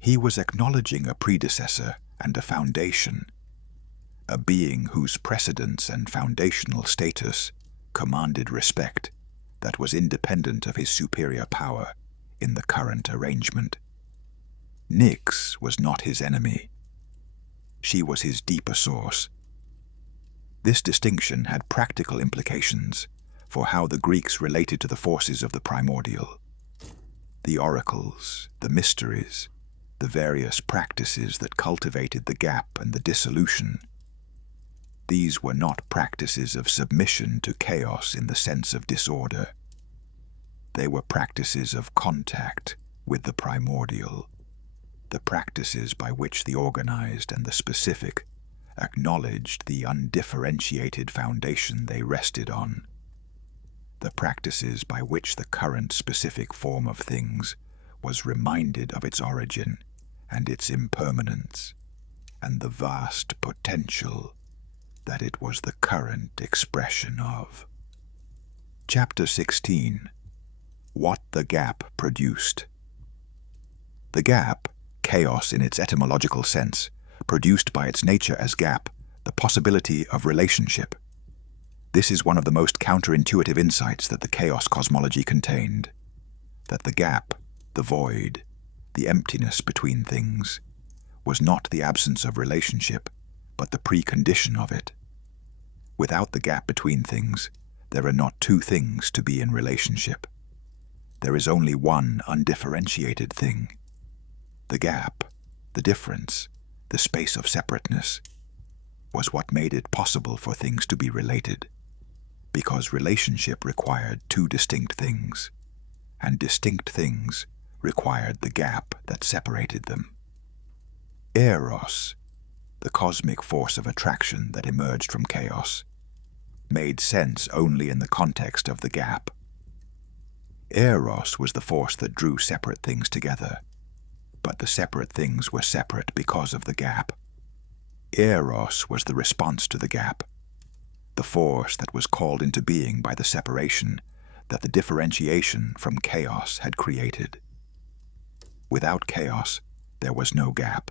He was acknowledging a predecessor and a foundation, a being whose precedence and foundational status commanded respect that was independent of his superior power in the current arrangement. Nyx was not his enemy. She was his deeper source. This distinction had practical implications for how the Greeks related to the forces of the primordial. The oracles, the mysteries, the various practices that cultivated the gap and the dissolution. These were not practices of submission to chaos in the sense of disorder. They were practices of contact with the primordial, the practices by which the organized and the specific acknowledged the undifferentiated foundation they rested on, the practices by which the current specific form of things was reminded of its origin and its impermanence, and the vast potential that it was the current expression of. Chapter 16. What the gap produced. The gap, chaos in its etymological sense, produced by its nature as gap the possibility of relationship. This is one of the most counterintuitive insights that the chaos cosmology contained, that the gap, the void, the emptiness between things, was not the absence of relationship, but the precondition of it. Without the gap between things, there are not two things to be in relationship. There is only one undifferentiated thing. The gap, the difference, the space of separateness, was what made it possible for things to be related, because relationship required two distinct things, and distinct things required the gap that separated them. Eros, the cosmic force of attraction that emerged from chaos, made sense only in the context of the gap. Eros was the force that drew separate things together, but the separate things were separate because of the gap. Eros was the response to the gap, the force that was called into being by the separation that the differentiation from chaos had created. Without chaos, there was no gap.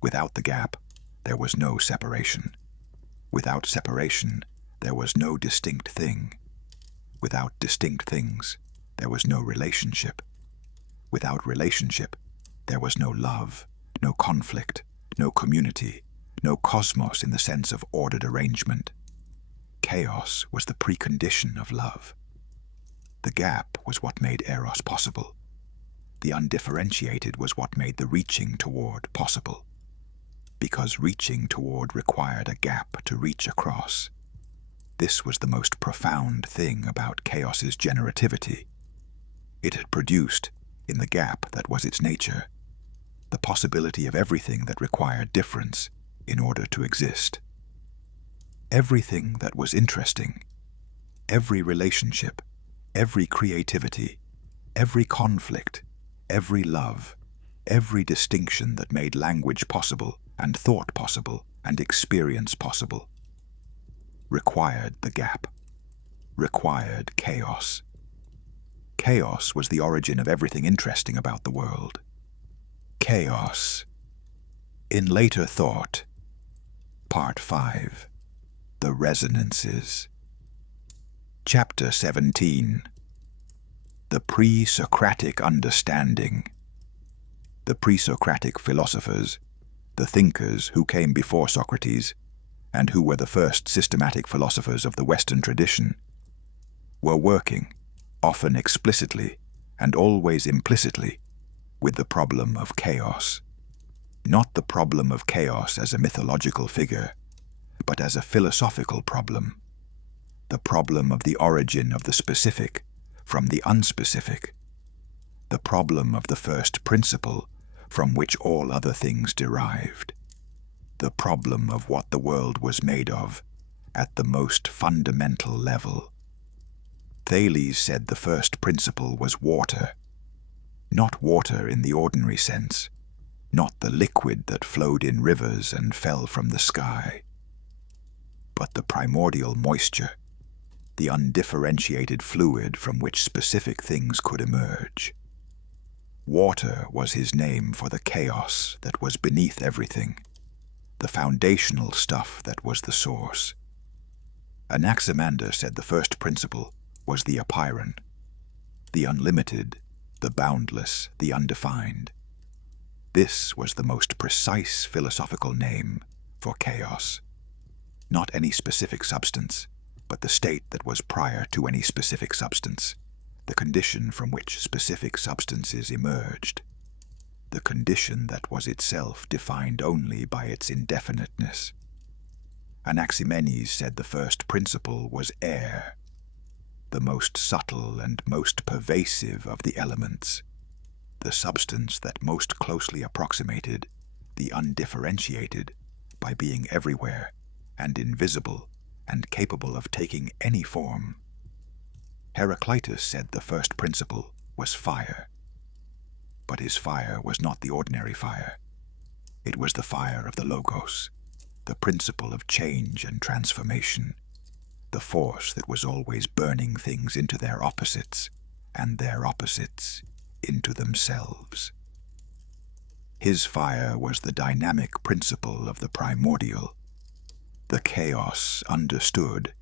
Without the gap, there was no separation. Without separation, there was no distinct thing. Without distinct things, there was no relationship. Without relationship, there was no love, no conflict, no community, no cosmos in the sense of ordered arrangement. Chaos was the precondition of love. The gap was what made Eros possible. The undifferentiated was what made the reaching toward possible. Because reaching toward required a gap to reach across. This was the most profound thing about chaos's generativity. It had produced, in the gap that was its nature, the possibility of everything that required difference in order to exist. Everything that was interesting, every relationship, every creativity, every conflict, every love, every distinction that made language possible and thought possible and experience possible, required the gap, required chaos. Chaos was the origin of everything interesting about the world. Chaos. In later thought, Part 5, The Resonances. Chapter 17, The Pre-Socratic Understanding. The pre-Socratic philosophers, the thinkers who came before Socrates, and who were the first systematic philosophers of the Western tradition, were working, often explicitly and always implicitly, with the problem of chaos. Not the problem of chaos as a mythological figure, but as a philosophical problem. The problem of the origin of the specific from the unspecific. The problem of the first principle from which all other things derived. The problem of what the world was made of at the most fundamental level. Thales said the first principle was water. Not water in the ordinary sense, not the liquid that flowed in rivers and fell from the sky, but the primordial moisture, the undifferentiated fluid from which specific things could emerge. Water was his name for the chaos that was beneath everything, the foundational stuff that was the source. Anaximander said the first principle was the apeiron, the unlimited, the boundless, the undefined. This was the most precise philosophical name for chaos. Not any specific substance, but the state that was prior to any specific substance, the condition from which specific substances emerged, the condition that was itself defined only by its indefiniteness. Anaximenes said the first principle was air, the most subtle and most pervasive of the elements, the substance that most closely approximated the undifferentiated by being everywhere and invisible and capable of taking any form. Heraclitus said the first principle was fire, but his fire was not the ordinary fire. It was the fire of the Logos, the principle of change and transformation, the force that was always burning things into their opposites, and their opposites into themselves. His fire was the dynamic principle of the primordial, the chaos understood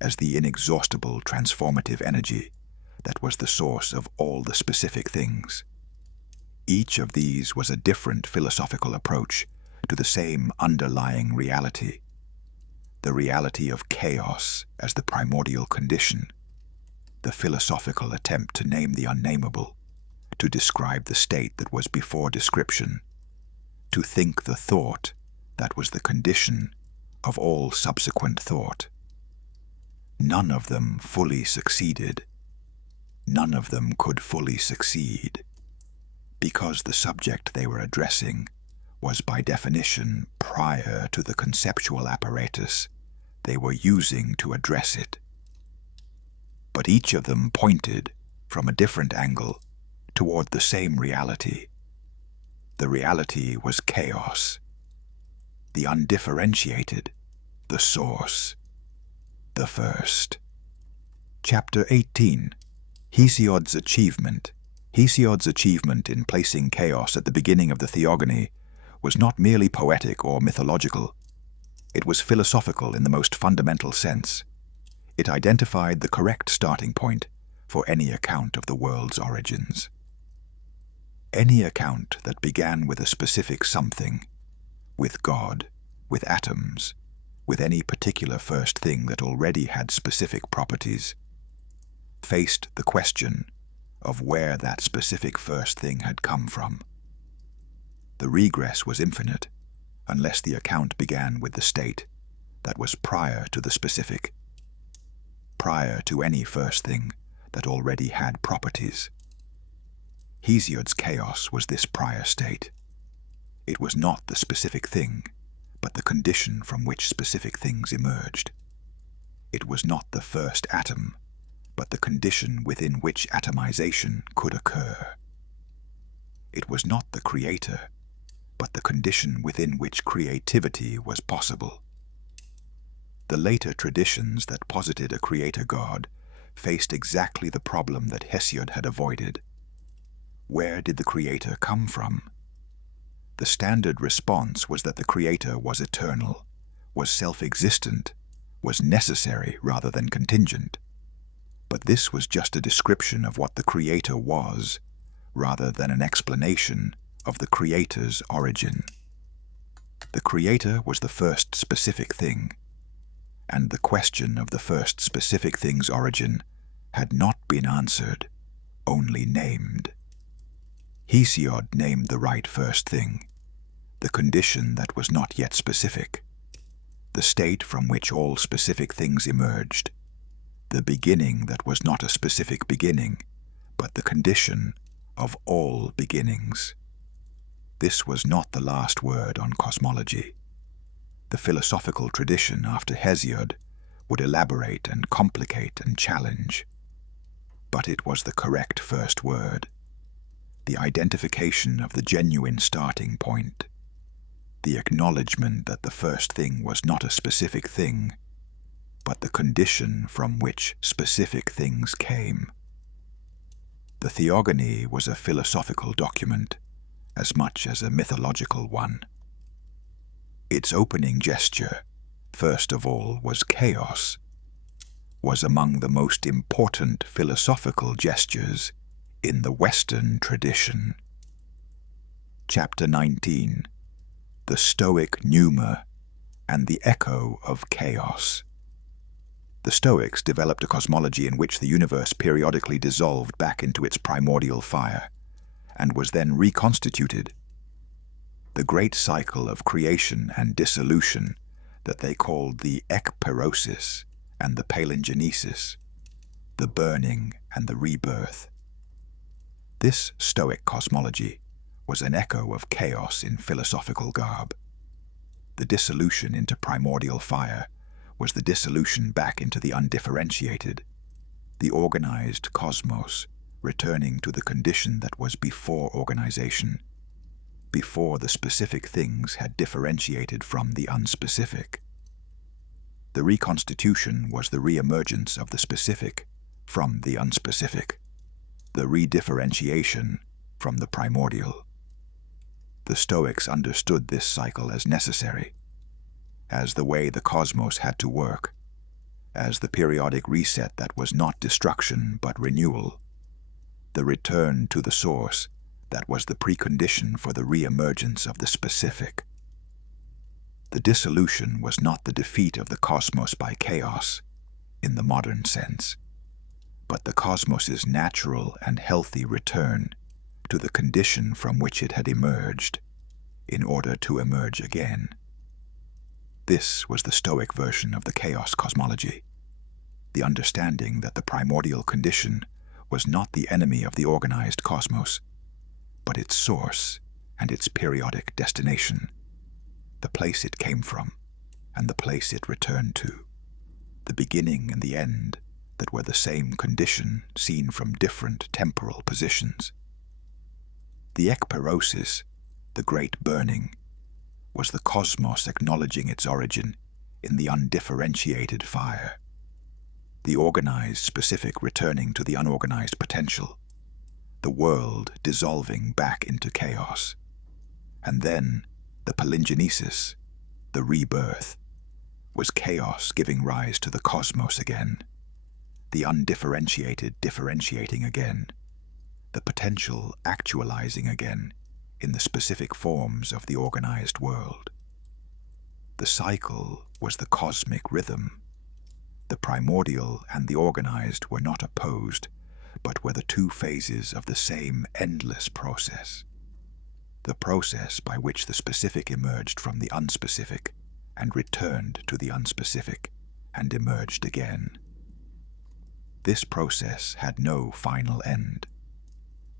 as the inexhaustible transformative energy that was the source of all the specific things. Each of these was a different philosophical approach to the same underlying reality, the reality of chaos as the primordial condition, the philosophical attempt to name the unnameable, to describe the state that was before description, to think the thought that was the condition of all subsequent thought. None of them fully succeeded. None of them could fully succeed, because the subject they were addressing was by definition prior to the conceptual apparatus they were using to address it. But each of them pointed, from a different angle, toward the same reality. The reality was chaos. the undifferentiated, the source, the first. Chapter 18. Hesiod's achievement. Hesiod's achievement in placing chaos at the beginning of the theogony was not merely poetic or mythological. It was philosophical in the most fundamental sense. It identified the correct starting point for any account of the world's origins. Any account that began with a specific something, with God, with atoms, with any particular first thing that already had specific properties, faced the question of where that specific first thing had come from. The regress was infinite, unless the account began with the state that was prior to the specific, prior to any first thing that already had properties. Hesiod's chaos was this prior state. It was not the specific thing, but the condition from which specific things emerged. It was not the first atom, but the condition within which atomization could occur. It was not the creator, but the condition within which creativity was possible. The later traditions that posited a creator god faced exactly the problem that Hesiod had avoided. Where did the creator come from? The standard response was that the creator was eternal, was self-existent, was necessary rather than contingent. But this was just a description of what the creator was, rather than an explanation of the creator's origin. The creator was the first specific thing, and the question of the first specific thing's origin had not been answered, only named. Hesiod named the right first thing, the condition that was not yet specific, the state from which all specific things emerged, the beginning that was not a specific beginning, but the condition of all beginnings. This was not the last word on cosmology. The philosophical tradition after Hesiod would elaborate and complicate and challenge. But it was the correct first word, the identification of the genuine starting point, the acknowledgement that the first thing was not a specific thing, but the condition from which specific things came. The theogony was a philosophical document, as much as a mythological one. Its opening gesture, first of all, was chaos, was among the most important philosophical gestures in the Western tradition. Chapter 19. The Stoic Pneuma and the Echo of Chaos. The Stoics developed a cosmology in which the universe periodically dissolved back into its primordial fire and was then reconstituted. The great cycle of creation and dissolution that they called the ekperosis and the palingenesis, the burning and the rebirth. This Stoic cosmology was an echo of chaos in philosophical garb. The dissolution into primordial fire was the dissolution back into the undifferentiated, the organized cosmos returning to the condition that was before organization, before the specific things had differentiated from the unspecific. The reconstitution was the re-emergence of the specific from the unspecific, the redifferentiation from the primordial. The Stoics understood this cycle as necessary, as the way the cosmos had to work, as the periodic reset that was not destruction but renewal, the return to the source that was the precondition for the re-emergence of the specific. The dissolution was not the defeat of the cosmos by chaos, in the modern sense, but the cosmos's natural and healthy return to the condition from which it had emerged, in order to emerge again. This was the Stoic version of the chaos cosmology, the understanding that the primordial condition was not the enemy of the organized cosmos, but its source and its periodic destination, the place it came from and the place it returned to, the beginning and the end that were the same condition seen from different temporal positions. The ekperosis, the great burning, was the cosmos acknowledging its origin in the undifferentiated fire, the organized specific returning to the unorganized potential, the world dissolving back into chaos. And then the palingenesis, the rebirth, was chaos giving rise to the cosmos again, the undifferentiated differentiating again, the potential actualizing again in the specific forms of the organized world. The cycle was the cosmic rhythm. The primordial and the organized were not opposed, but were the two phases of the same endless process. The process by which the specific emerged from the unspecific and returned to the unspecific and emerged again. This process had no final end.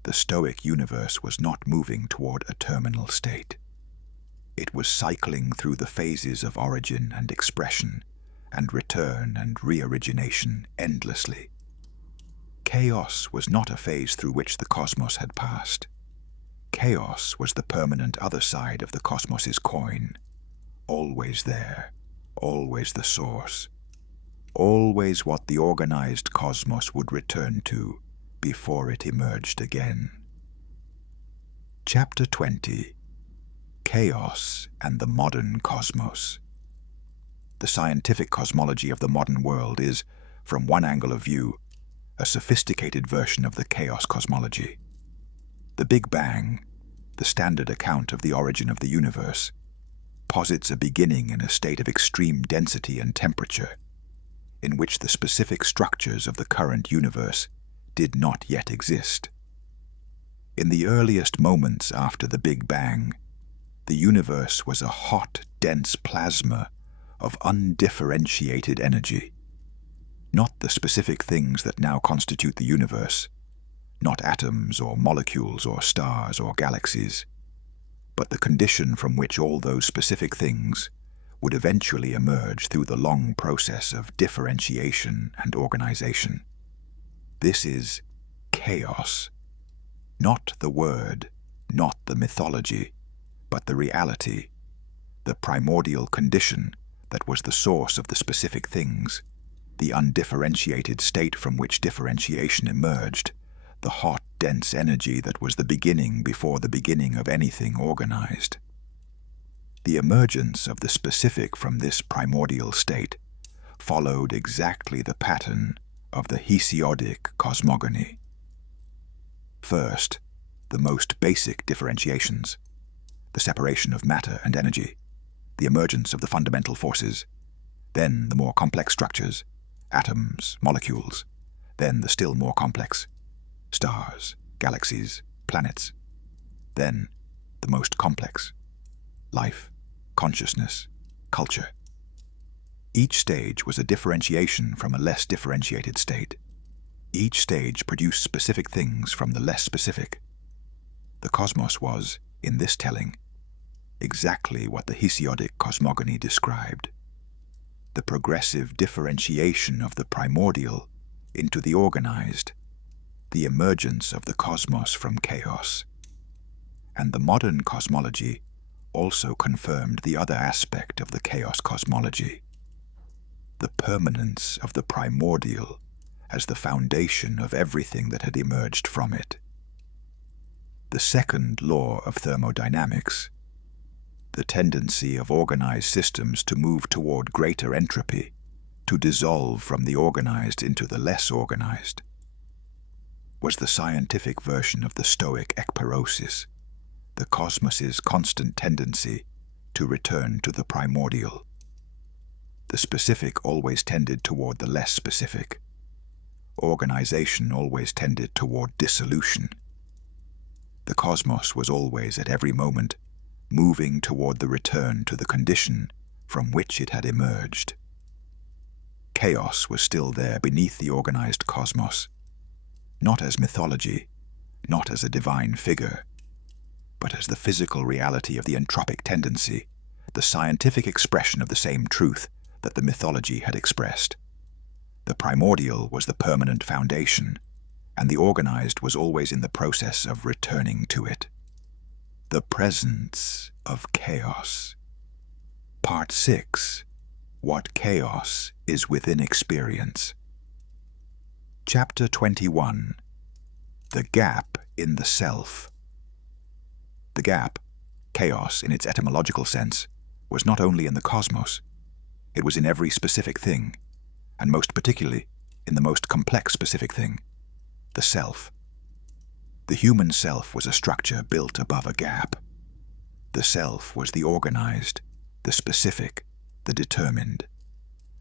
The Stoic universe was not moving toward a terminal state. It was cycling through the phases of origin and expression and return and re-origination endlessly. Chaos was not a phase through which the cosmos had passed. Chaos was the permanent other side of the cosmos's coin, always there, always the source, always what the organized cosmos would return to before it emerged again. Chapter 20: Chaos and the Modern Cosmos. The scientific cosmology of the modern world is, from one angle of view, a sophisticated version of the chaos cosmology. The Big Bang, the standard account of the origin of the universe, posits a beginning in a state of extreme density and temperature, in which the specific structures of the current universe did not yet exist. In the earliest moments after the Big Bang, the universe was a hot, dense plasma of undifferentiated energy. Not the specific things that now constitute the universe, not atoms or molecules or stars or galaxies, but the condition from which all those specific things would eventually emerge through the long process of differentiation and organization. This is chaos. Not the word, not the mythology, but the reality, the primordial condition that was the source of the specific things, the undifferentiated state from which differentiation emerged, the hot, dense energy that was the beginning before the beginning of anything organized. The emergence of the specific from this primordial state followed exactly the pattern of the Hesiodic cosmogony. First, the most basic differentiations, the separation of matter and energy, the emergence of the fundamental forces, then the more complex structures, atoms, molecules, then the still more complex, stars, galaxies, planets, then the most complex, life, consciousness, culture. Each stage was a differentiation from a less differentiated state. Each stage produced specific things from the less specific. The cosmos was, in this telling, exactly what the Hesiodic cosmogony described: the progressive differentiation of the primordial into the organized, the emergence of the cosmos from chaos. And the modern cosmology also confirmed the other aspect of the chaos cosmology: the permanence of the primordial as the foundation of everything that had emerged from it. The second law of thermodynamics, the tendency of organized systems to move toward greater entropy, to dissolve from the organized into the less organized, was the scientific version of the Stoic ekperosis, the cosmos's constant tendency to return to the primordial. The specific always tended toward the less specific. Organization always tended toward dissolution. The cosmos was always, at every moment, moving toward the return to the condition from which it had emerged. Chaos was still there beneath the organized cosmos, not as mythology, not as a divine figure, but as the physical reality of the entropic tendency, the scientific expression of the same truth that the mythology had expressed. The primordial was the permanent foundation, and the organized was always in the process of returning to it. The presence of chaos Part 6. What Chaos is Within Experience. Chapter 21. The Gap in the Self. The gap, chaos in its etymological sense, was not only in the cosmos. It was in every specific thing, and most particularly in the most complex specific thing, the self. The human self was a structure built above a gap. The self was the organized, the specific, the determined,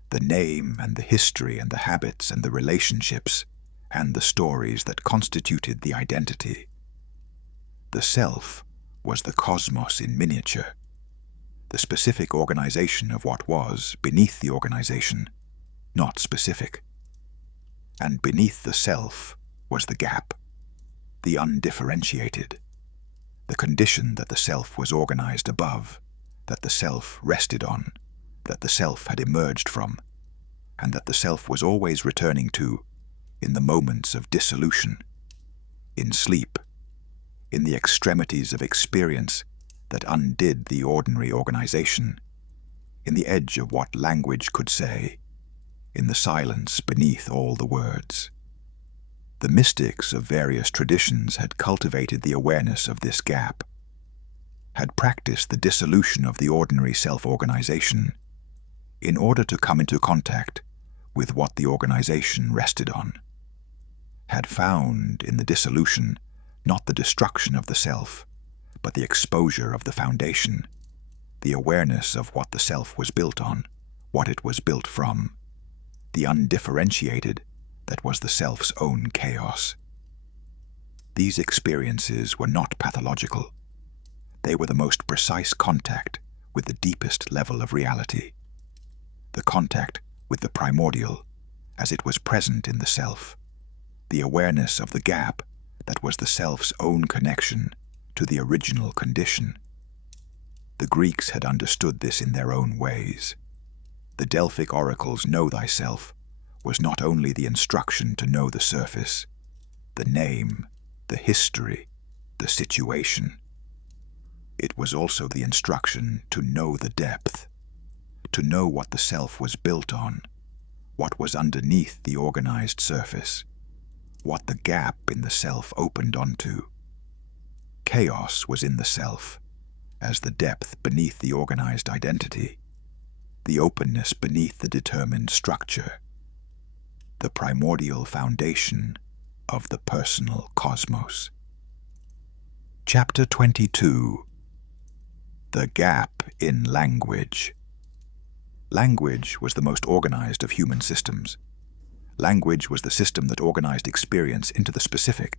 the name and the history and the habits and the relationships and the stories that constituted the identity. The self was the cosmos in miniature, the specific organization of what was beneath the organization, not specific. And beneath the self was the gap, the undifferentiated, the condition that the self was organized above, that the self rested on, that the self had emerged from, and that the self was always returning to in the moments of dissolution, in sleep, in the extremities of experience that undid the ordinary organization, in the edge of what language could say, in the silence beneath all the words. The mystics of various traditions had cultivated the awareness of this gap, had practiced the dissolution of the ordinary self-organization in order to come into contact with what the organization rested on, had found in the dissolution not the destruction of the self, but the exposure of the foundation, the awareness of what the self was built on, what it was built from, the undifferentiated that was the self's own chaos. These experiences were not pathological. They were the most precise contact with the deepest level of reality, the contact with the primordial as it was present in the self, the awareness of the gap that was the self's own connection to the original condition. The Greeks had understood this in their own ways. The Delphic oracle's know thyself was not only the instruction to know the surface, the name, the history, the situation. It was also the instruction to know the depth, to know what the self was built on, what was underneath the organized surface, what the gap in the self opened onto. Chaos was in the self, as the depth beneath the organized identity, the openness beneath the determined structure, the primordial foundation of the personal cosmos. Chapter 22. The Gap in Language. Language was the most organized of human systems. Language was the system that organized experience into the specific,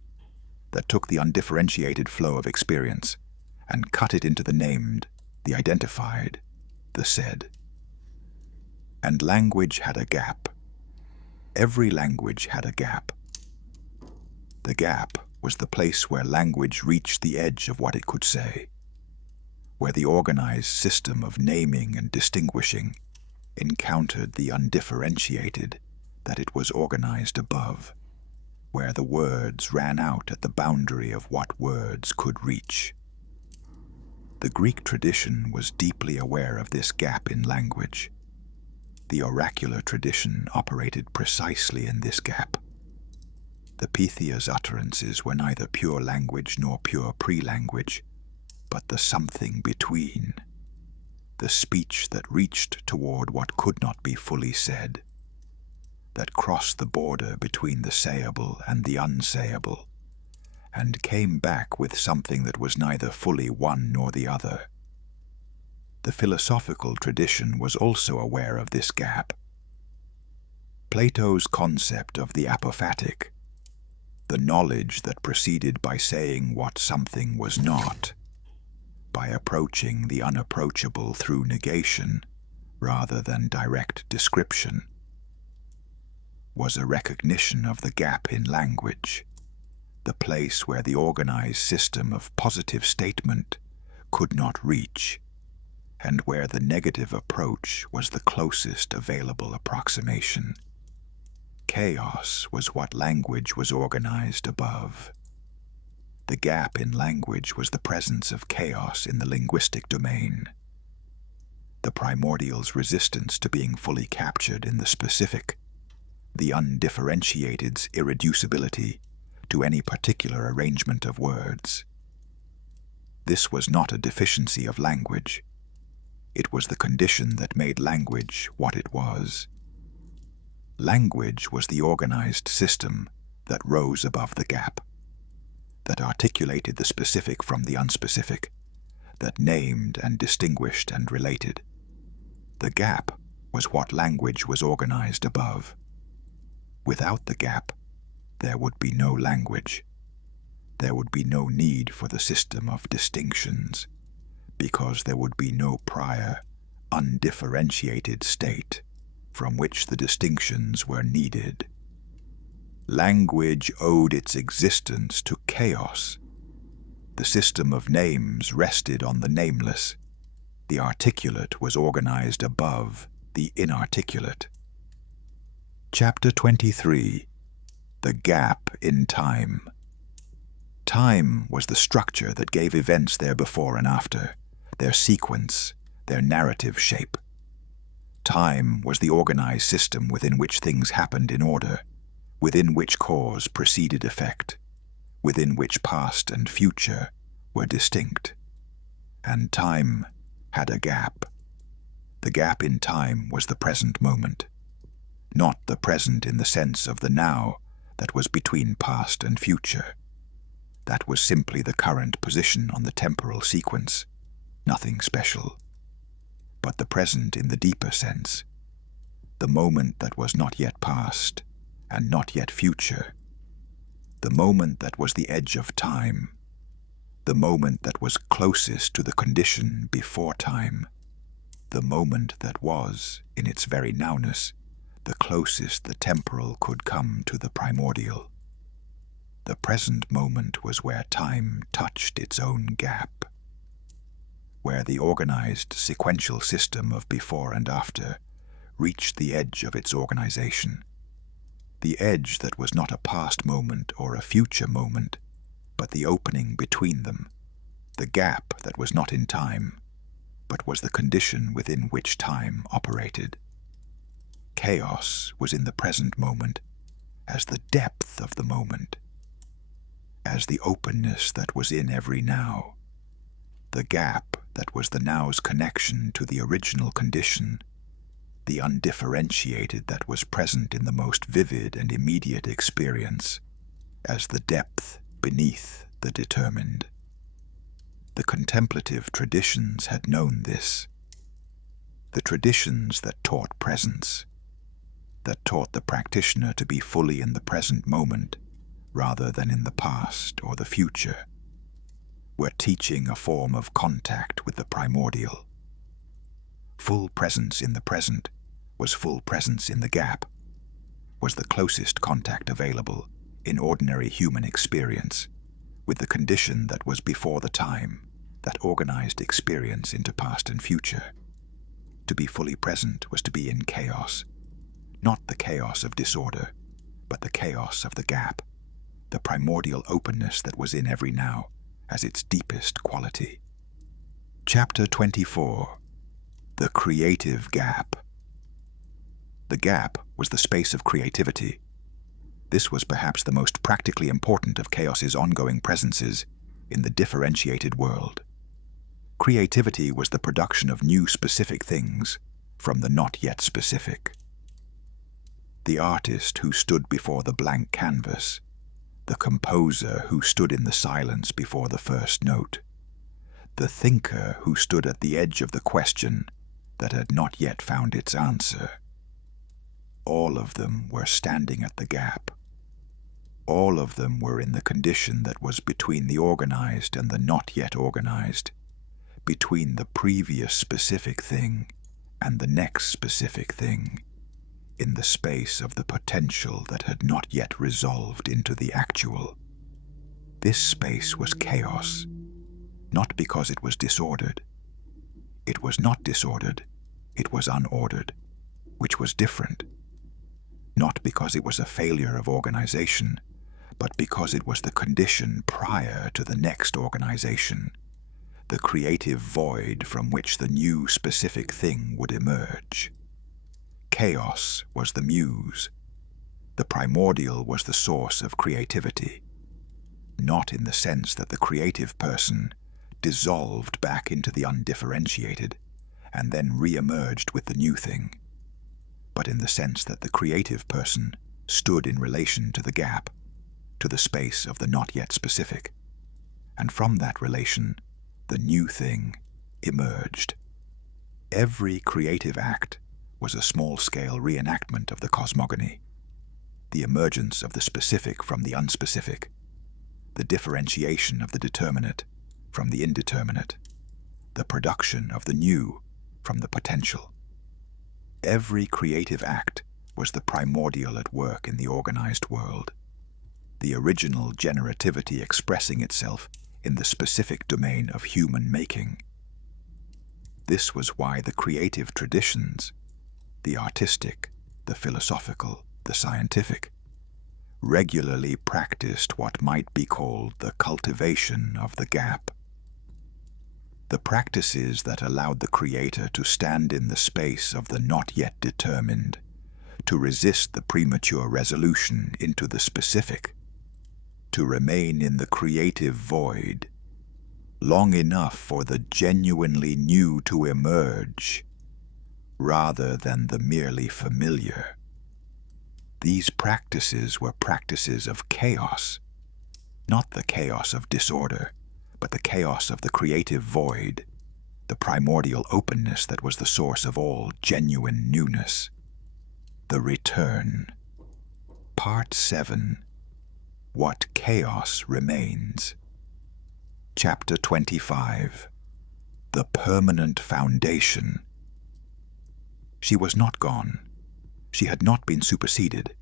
that took the undifferentiated flow of experience and cut it into the named, the identified, the said. And language had a gap. Every language had a gap. The gap was the place where language reached the edge of what it could say, where the organized system of naming and distinguishing encountered the undifferentiated that it was organized above, where the words ran out at the boundary of what words could reach. The Greek tradition was deeply aware of this gap in language. The oracular tradition operated precisely in this gap. The Pythia's utterances were neither pure language nor pure pre-language, but the something between, the speech that reached toward what could not be fully said, that crossed the border between the sayable and the unsayable, and came back with something that was neither fully one nor the other. The philosophical tradition was also aware of this gap. Plato's concept of the apophatic, the knowledge that proceeded by saying what something was not, by approaching the unapproachable through negation rather than direct description, was a recognition of the gap in language, the place where the organized system of positive statement could not reach, and where the negative approach was the closest available approximation. Chaos was what language was organized above. The gap in language was the presence of chaos in the linguistic domain. the primordial's resistance to being fully captured in the specific, the undifferentiated's irreducibility to any particular arrangement of words. This was not a deficiency of language. It was the condition that made language what it was. Language was the organized system that rose above the gap, that articulated the specific from the unspecific, that named and distinguished and related. The gap was what language was organized above. Without the gap, there would be no language. There would be no need for the system of distinctions, because there would be no prior, undifferentiated state from which the distinctions were needed. Language owed its existence to chaos. The system of names rested on the nameless. The articulate was organized above the inarticulate. Chapter 23. The Gap in Time. Time was the structure that gave events their before and after, their sequence, their narrative shape. Time was the organized system within which things happened in order, within which cause preceded effect, within which past and future were distinct. And time had a gap. The gap in time was the present moment, not the present in the sense of the now that was between past and future. That was simply the current position on the temporal sequence, nothing special. But the present in the deeper sense, the moment that was not yet past and not yet future, the moment that was the edge of time, the moment that was closest to the condition before time, the moment that was, in its very nowness, the closest the temporal could come to the primordial. The present moment was where time touched its own gap, where the organized sequential system of before and after reached the edge of its organization, the edge that was not a past moment or a future moment, but the opening between them, the gap that was not in time, but was the condition within which time operated. Chaos was in the present moment as the depth of the moment, as the openness that was in every now, the gap that was the now's connection to the original condition, the undifferentiated that was present in the most vivid and immediate experience, as the depth beneath the determined. The contemplative traditions had known this. The traditions that taught presence, that taught the practitioner to be fully in the present moment rather than in the past or the future, were teaching a form of contact with the primordial. Full presence in the present was full presence in the gap, was the closest contact available in ordinary human experience with the condition that was before the time that organized experience into past and future. To be fully present was to be in chaos, not the chaos of disorder, but the chaos of the gap, the primordial openness that was in every now as its deepest quality. Chapter 24. The Creative Gap. The gap was the space of creativity. This was perhaps the most practically important of chaos's ongoing presences in the differentiated world. Creativity was the production of new specific things from the not yet specific. The artist who stood before the blank canvas, the composer who stood in the silence before the first note, the thinker who stood at the edge of the question that had not yet found its answer. All of them were standing at the gap. All of them were in the condition that was between the organized and the not yet organized, between the previous specific thing and the next specific thing, in the space of the potential that had not yet resolved into the actual. This space was chaos, not because it was disordered. It was not disordered, it was unordered, which was different. Not because it was a failure of organization, but because it was the condition prior to the next organization, the creative void from which the new specific thing would emerge. Chaos was the muse. The primordial was the source of creativity, not in the sense that the creative person dissolved back into the undifferentiated and then re-emerged with the new thing, but in the sense that the creative person stood in relation to the gap, to the space of the not yet specific, and from that relation, the new thing emerged. Every creative act was a small-scale reenactment of the cosmogony, the emergence of the specific from the unspecific, the differentiation of the determinate from the indeterminate, the production of the new from the potential. Every creative act was the primordial at work in the organized world, the original generativity expressing itself in the specific domain of human making. This was why the creative traditions, the artistic, the philosophical, the scientific, regularly practiced what might be called the cultivation of the gap. The practices that allowed the creator to stand in the space of the not yet determined, to resist the premature resolution into the specific, to remain in the creative void, long enough for the genuinely new to emerge, rather than the merely familiar. These practices were practices of chaos, not the chaos of disorder, but the chaos of the creative void, the primordial openness that was the source of all genuine newness. The Return. Part 7. What Chaos Remains. Chapter 25. The Permanent Foundation. She was not gone. She had not been superseded.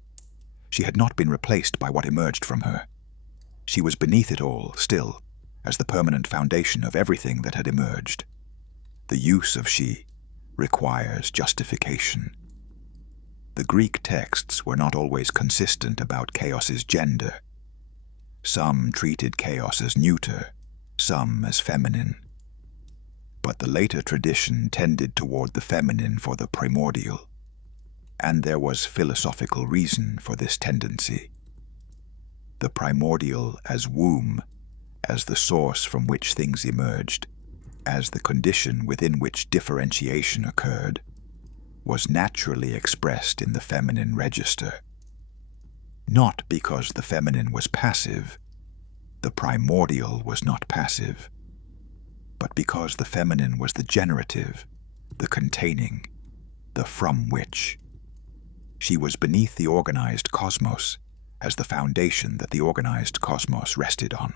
She had not been replaced by what emerged from her. She was beneath it all, still, as the permanent foundation of everything that had emerged. The use of she requires justification. The Greek texts were not always consistent about chaos's gender. Some treated chaos as neuter, some as feminine. But the later tradition tended toward the feminine for the primordial, and there was philosophical reason for this tendency. The primordial as womb, as the source from which things emerged, as the condition within which differentiation occurred, was naturally expressed in the feminine register. Not because the feminine was passive, the primordial was not passive, but because the feminine was the generative, the containing, the from which. She was beneath the organized cosmos as the foundation that the organized cosmos rested on.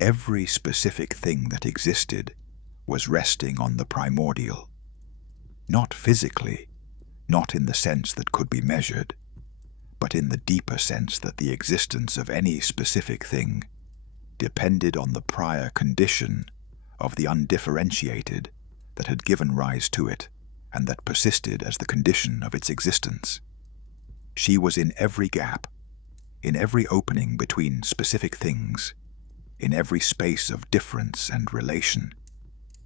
Every specific thing that existed was resting on the primordial, not physically, not in the sense that could be measured, but in the deeper sense that the existence of any specific thing depended on the prior condition of the undifferentiated that had given rise to it and that persisted as the condition of its existence. She was in every gap, in every opening between specific things, in every space of difference and relation,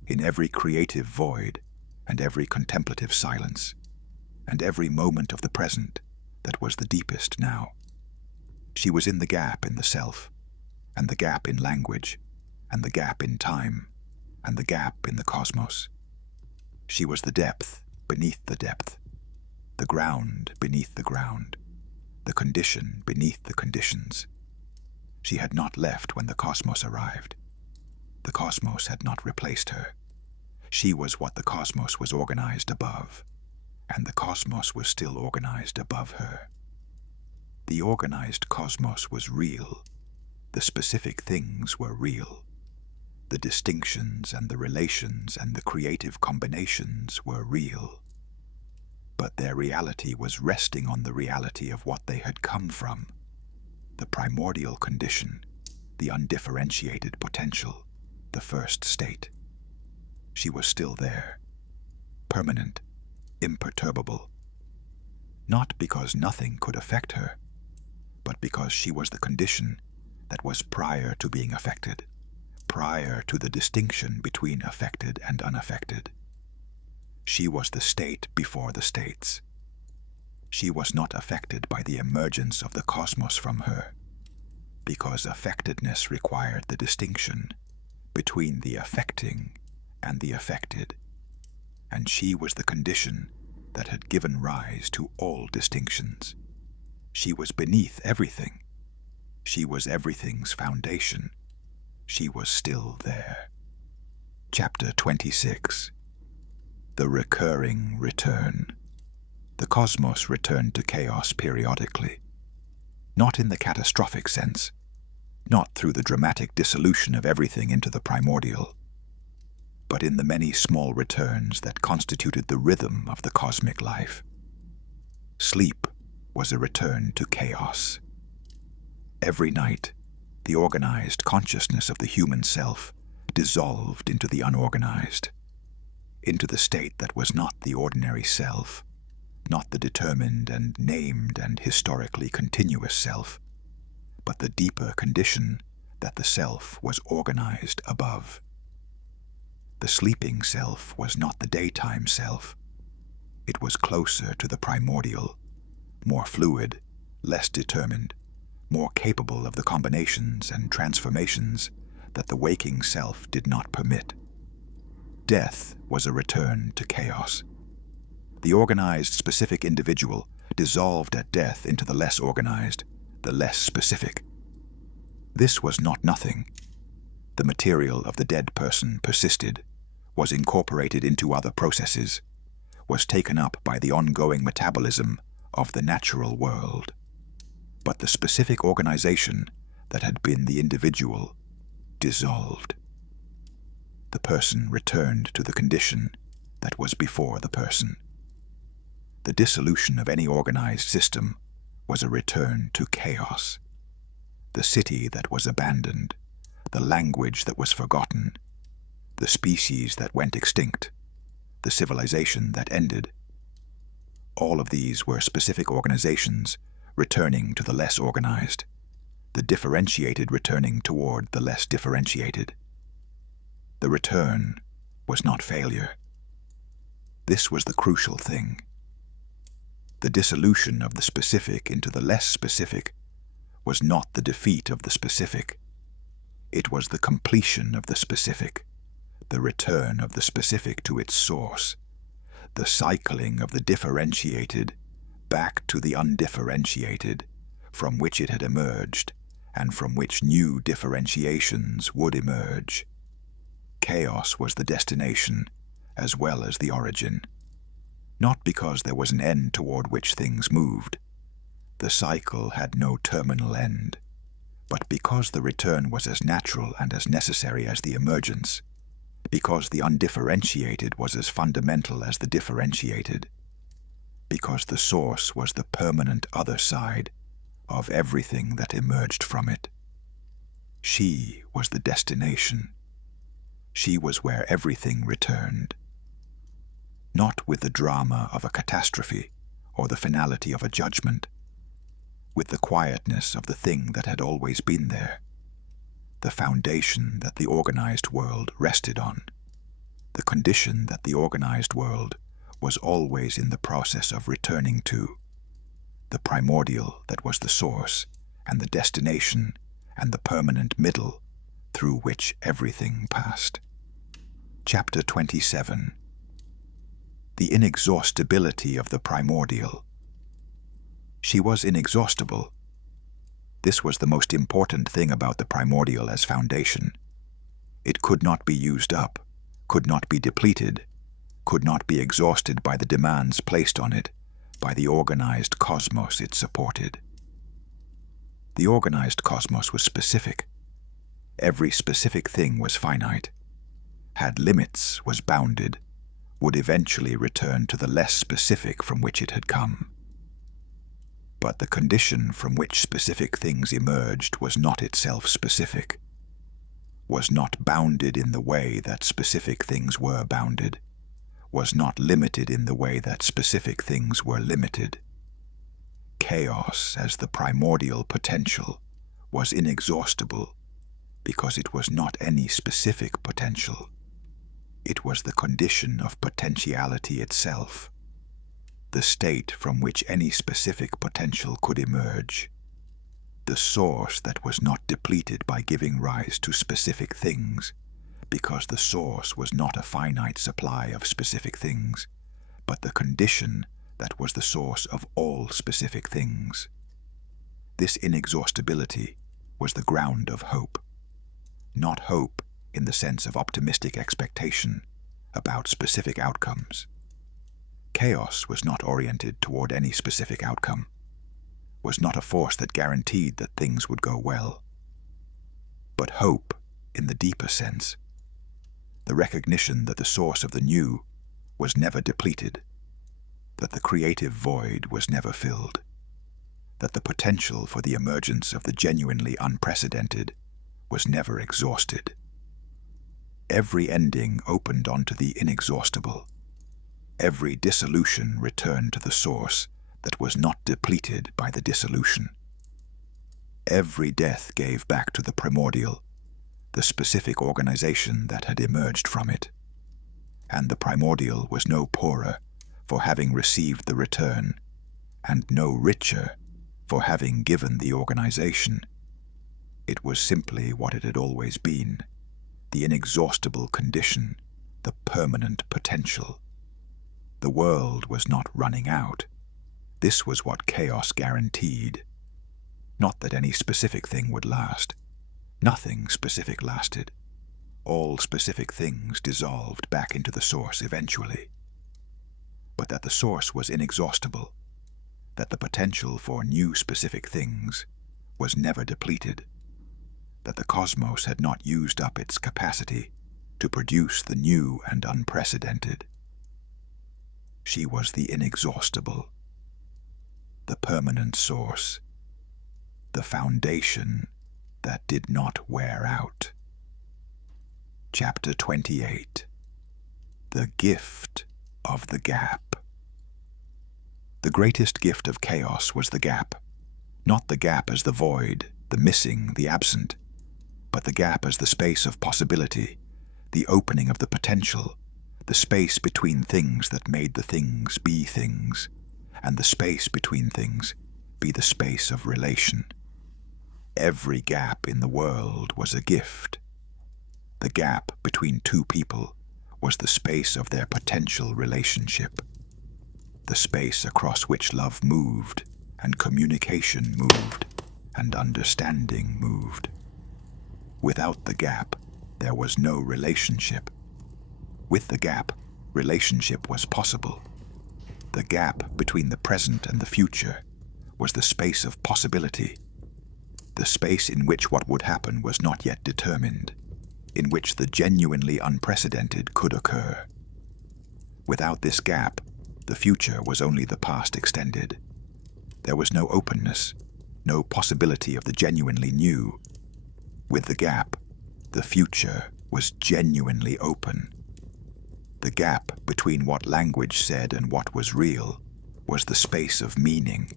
in every creative void and every contemplative silence, and every moment of the present that was the deepest now. She was in the gap in the self, and the gap in language, and the gap in time, and the gap in the cosmos. She was the depth beneath the depth, the ground beneath the ground, the condition beneath the conditions. She had not left when the cosmos arrived. The cosmos had not replaced her. She was what the cosmos was organized above, and the cosmos was still organized above her. The organized cosmos was real. The specific things were real. The distinctions and the relations and the creative combinations were real. But their reality was resting on the reality of what they had come from, the primordial condition, the undifferentiated potential, the first state. She was still there, permanent, imperturbable, not because nothing could affect her, but because she was the condition that was prior to being affected, prior to the distinction between affected and unaffected. She was the state before the states. She was not affected by the emergence of the cosmos from her, because affectedness required the distinction between the affecting and the affected, and she was the condition that had given rise to all distinctions. She was beneath everything. She was everything's foundation. She was still there. Chapter 26. The recurring return. The cosmos returned to chaos periodically, not in the catastrophic sense, not through the dramatic dissolution of everything into the primordial, but in the many small returns that constituted the rhythm of the cosmic life. Sleep was a return to chaos. Every night, the organized consciousness of the human self dissolved into the unorganized, into the state that was not the ordinary self, not the determined and named and historically continuous self, but the deeper condition that the self was organized above. The sleeping self was not the daytime self. It was closer to the primordial, more fluid, less determined, more capable of the combinations and transformations that the waking self did not permit. Death was a return to chaos. The organized specific individual dissolved at death into the less organized, the less specific. This was not nothing. The material of the dead person persisted, was incorporated into other processes, was taken up by the ongoing metabolism of the natural world. But the specific organization that had been the individual dissolved. The person returned to the condition that was before the person. The dissolution of any organized system was a return to chaos. The city that was abandoned, the language that was forgotten, the species that went extinct, the civilization that ended. All of these were specific organizations returning to the less organized, the differentiated returning toward the less differentiated. The return was not failure. This was the crucial thing. The dissolution of the specific into the less specific was not the defeat of the specific. It was the completion of the specific, the return of the specific to its source, the cycling of the differentiated back to the undifferentiated, from which it had emerged, and from which new differentiations would emerge. Chaos was the destination, as well as the origin. Not because there was an end toward which things moved. The cycle had no terminal end, but because the return was as natural and as necessary as the emergence, because the undifferentiated was as fundamental as the differentiated, because the source was the permanent other side of everything that emerged from it. She was the destination. She was where everything returned. Not with the drama of a catastrophe or the finality of a judgment, with the quietness of the thing that had always been there, the foundation that the organized world rested on, the condition that the organized world was always in the process of returning to, the primordial that was the source and the destination and the permanent middle through which everything passed. Chapter 27. The inexhaustibility of the primordial. She was inexhaustible. This was the most important thing about the primordial as foundation. It could not be used up, could not be depleted, could not be exhausted by the demands placed on it by the organized cosmos it supported. The organized cosmos was specific. Every specific thing was finite, had limits, was bounded, would eventually return to the less specific from which it had come. But the condition from which specific things emerged was not itself specific, was not bounded in the way that specific things were bounded, was not limited in the way that specific things were limited. Chaos as the primordial potential was inexhaustible, because it was not any specific potential. It was the condition of potentiality itself, the state from which any specific potential could emerge, the source that was not depleted by giving rise to specific things, because the source was not a finite supply of specific things, but the condition that was the source of all specific things. This inexhaustibility was the ground of hope. Not hope in the sense of optimistic expectation about specific outcomes. Chaos was not oriented toward any specific outcome, was not a force that guaranteed that things would go well. But hope, in the deeper sense, the recognition that the source of the new was never depleted, that the creative void was never filled, that the potential for the emergence of the genuinely unprecedented was never exhausted. Every ending opened onto the inexhaustible. Every dissolution returned to the source that was not depleted by the dissolution. Every death gave back to the primordial the specific organization that had emerged from it, and the primordial was no poorer for having received the return, and no richer for having given the organization. It was simply what it had always been, the inexhaustible condition, the permanent potential. The world was not running out. This was what chaos guaranteed. Not that any specific thing would last. Nothing specific lasted. All specific things dissolved back into the source eventually. But that the source was inexhaustible, that the potential for new specific things was never depleted, that the cosmos had not used up its capacity to produce the new and unprecedented. She was the inexhaustible, the permanent source, the foundation that did not wear out. Chapter 28. The Gift of the Gap. The greatest gift of chaos was the gap, not the gap as the void, the missing, the absent, but the gap as the space of possibility, the opening of the potential, the space between things that made the things be things, and the space between things be the space of relation. Every gap in the world was a gift. The gap between two people was the space of their potential relationship, the space across which love moved, and communication moved, and understanding moved. Without the gap, there was no relationship. With the gap, relationship was possible. The gap between the present and the future was the space of possibility, the space in which what would happen was not yet determined, in which the genuinely unprecedented could occur. Without this gap, the future was only the past extended. There was no openness, no possibility of the genuinely new. With the gap, the future was genuinely open. The gap between what language said and what was real was the space of meaning,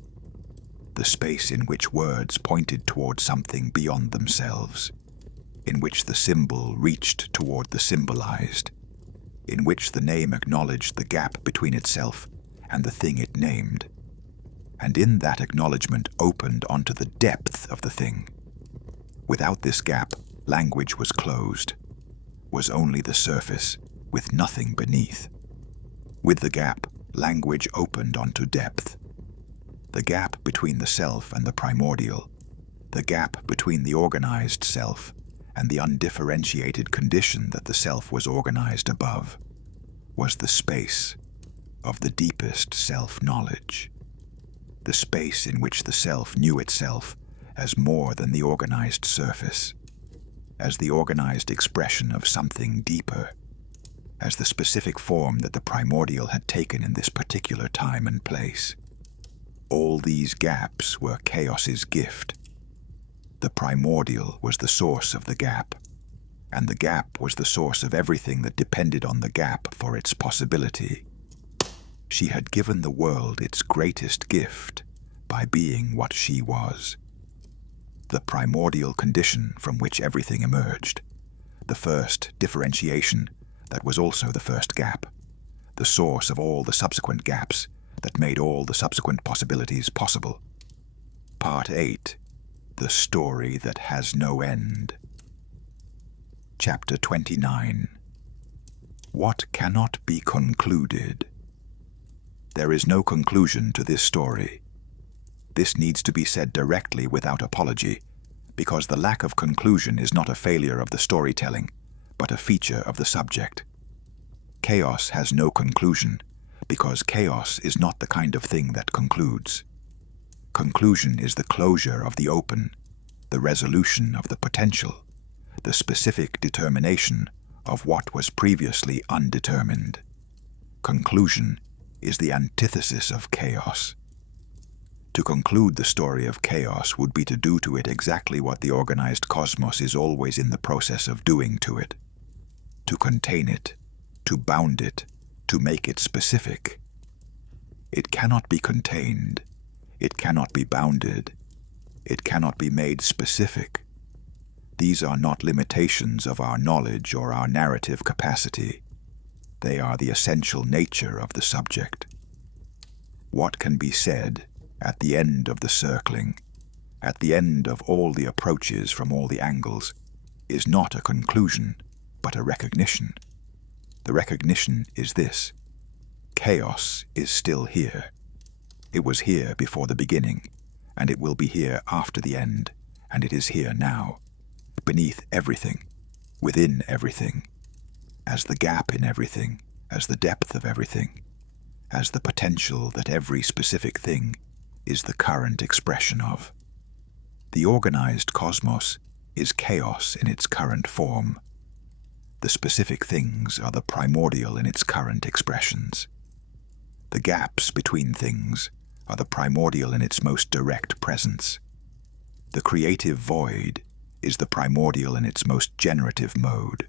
the space in which words pointed toward something beyond themselves, in which the symbol reached toward the symbolized, in which the name acknowledged the gap between itself and the thing it named, and in that acknowledgement opened onto the depth of the thing. Without this gap, language was closed, was only the surface, with nothing beneath. With the gap, language opened onto depth. The gap between the self and the primordial, the gap between the organized self and the undifferentiated condition that the self was organized above, was the space of the deepest self-knowledge, the space in which the self knew itself as more than the organized surface, as the organized expression of something deeper, as the specific form that the primordial had taken in this particular time and place. All these gaps were chaos's gift. The primordial was the source of the gap, and the gap was the source of everything that depended on the gap for its possibility. She had given the world its greatest gift by being what she was. the primordial condition from which everything emerged, the first differentiation that was also the first gap, the source of all the subsequent gaps that made all the subsequent possibilities possible. Part 8. The Story That Has No End. Chapter 29. What cannot be concluded. There is no conclusion to this story. This needs to be said directly without apology, because the lack of conclusion is not a failure of the storytelling, but a feature of the subject. Chaos has no conclusion, because chaos is not the kind of thing that concludes. Conclusion is the closure of the open, the resolution of the potential, the specific determination of what was previously undetermined. Conclusion is the antithesis of chaos. To conclude the story of chaos would be to do to it exactly what the organized cosmos is always in the process of doing to it. To contain it, to bound it, to make it specific. It cannot be contained, it cannot be bounded, it cannot be made specific. These are not limitations of our knowledge or our narrative capacity. They are the essential nature of the subject. What can be said at the end of the circling, at the end of all the approaches from all the angles, is not a conclusion, but a recognition. The recognition is this: chaos is still here. It was here before the beginning, and it will be here after the end, and it is here now, beneath everything, within everything, as the gap in everything, as the depth of everything, as the potential that every specific thing is the current expression of. The organized cosmos is chaos in its current form. The specific things are the primordial in its current expressions. The gaps between things are the primordial in its most direct presence. The creative void is the primordial in its most generative mode.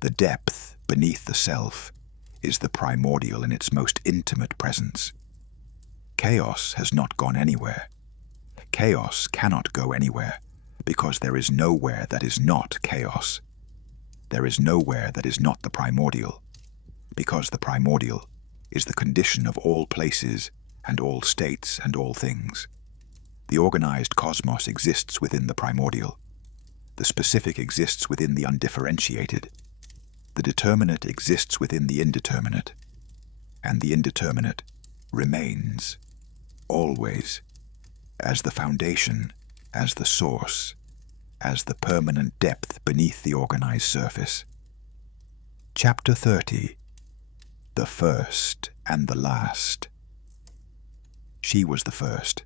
The depth beneath the self is the primordial in its most intimate presence. Chaos has not gone anywhere. Chaos cannot go anywhere, because there is nowhere that is not chaos. There is nowhere that is not the primordial, because the primordial is the condition of all places and all states and all things. The organized cosmos exists within the primordial. The specific exists within the undifferentiated. The determinate exists within the indeterminate. And the indeterminate remains, always, as the foundation, as the source, as the permanent depth beneath the organized surface. Chapter 30. The First and the Last. She was the first.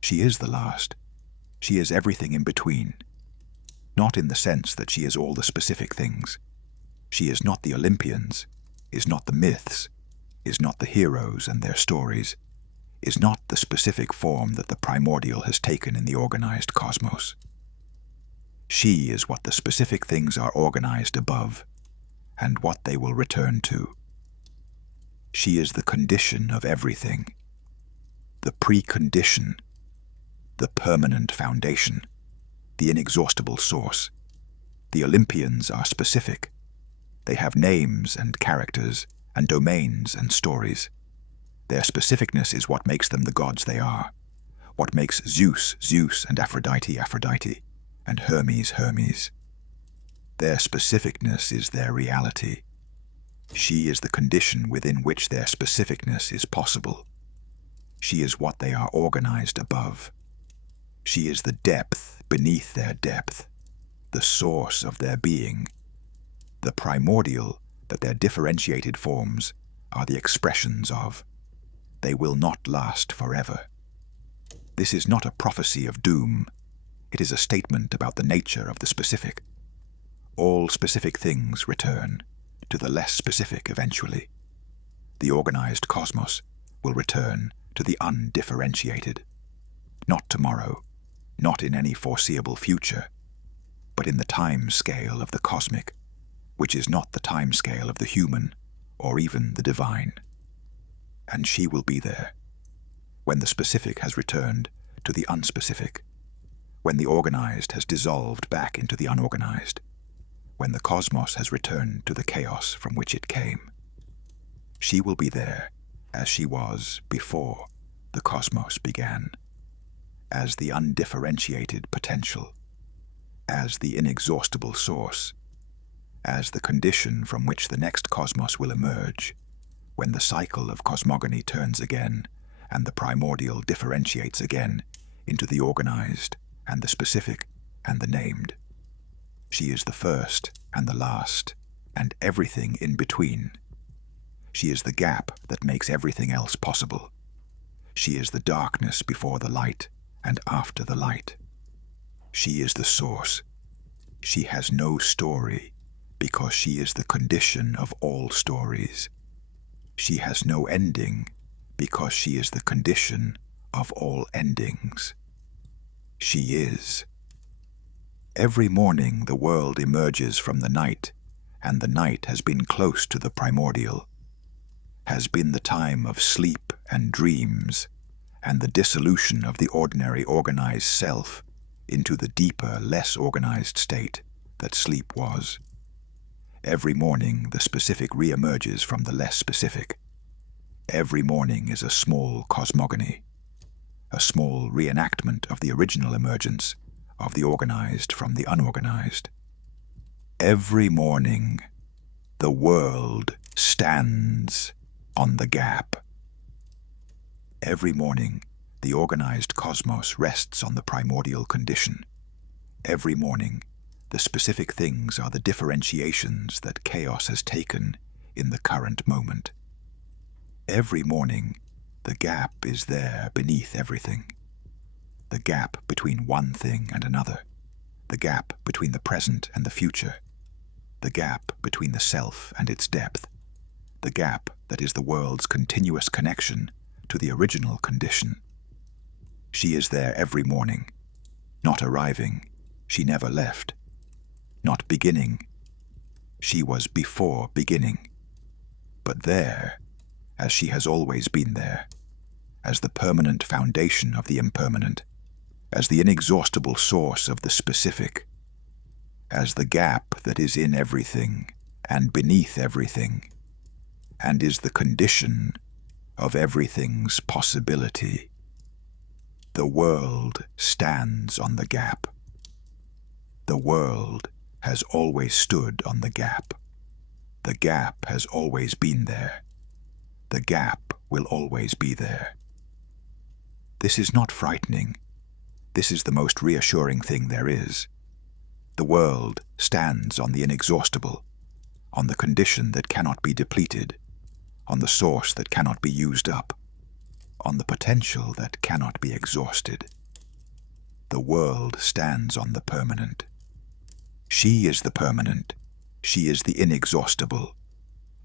She is the last. She is everything in between. Not in the sense that she is all the specific things. She is not the Olympians, is not the myths, is not the heroes and their stories, is not the specific form that the primordial has taken in the organized cosmos. She is what the specific things are organized above, and what they will return to. She is the condition of everything, the precondition, the permanent foundation, the inexhaustible source. The Olympians are specific. They have names and characters and domains and stories. Their specificness is what makes them the gods they are, what makes Zeus, Zeus, and Aphrodite, Aphrodite, and Hermes, Hermes. Their specificness is their reality. She is the condition within which their specificness is possible. She is what they are organized above. She is the depth beneath their depth, the source of their being, the primordial that their differentiated forms are the expressions of. They will not last forever. This is not a prophecy of doom. It is a statement about the nature of the specific. All specific things return to the less specific eventually. The organized cosmos will return to the undifferentiated. Not tomorrow, not in any foreseeable future, but in the time scale of the cosmic, which is not the time scale of the human or even the divine. And she will be there when the specific has returned to the unspecific, when the organized has dissolved back into the unorganized, when the cosmos has returned to the chaos from which it came. She will be there as she was before the cosmos began, as the undifferentiated potential, as the inexhaustible source, as the condition from which the next cosmos will emerge, when the cycle of cosmogony turns again and the primordial differentiates again into the organized and the specific and the named. She is the first and the last and everything in between. She is the gap that makes everything else possible. She is the darkness before the light and after the light. She is the source. She has no story because she is the condition of all stories. She has no ending because she is the condition of all endings. She is. Every morning the world emerges from the night, and the night has been close to the primordial, has been the time of sleep and dreams, and the dissolution of the ordinary organized self into the deeper, less organized state that sleep was. Every morning the specific re-emerges from the less specific. Every morning is a small cosmogony, a small reenactment of the original emergence of the organized from the unorganized. Every morning the world stands on the gap. Every morning the organized cosmos rests on the primordial condition. Every morning the specific things are the differentiations that chaos has taken in the current moment. Every morning the gap is there beneath everything. The gap between one thing and another. The gap between the present and the future. The gap between the self and its depth. The gap that is the world's continuous connection to the original condition. She is there every morning, not arriving. She never left. Not beginning. She was before beginning. But there, as she has always been there, as the permanent foundation of the impermanent, as the inexhaustible source of the specific, as the gap that is in everything and beneath everything, and is the condition of everything's possibility. The world stands on the gap. The world has always stood on the gap. The gap has always been there. The gap will always be there. This is not frightening. This is the most reassuring thing there is. The world stands on the inexhaustible, on the condition that cannot be depleted, on the source that cannot be used up, on the potential that cannot be exhausted. The world stands on the permanent. She is the permanent. She is the inexhaustible.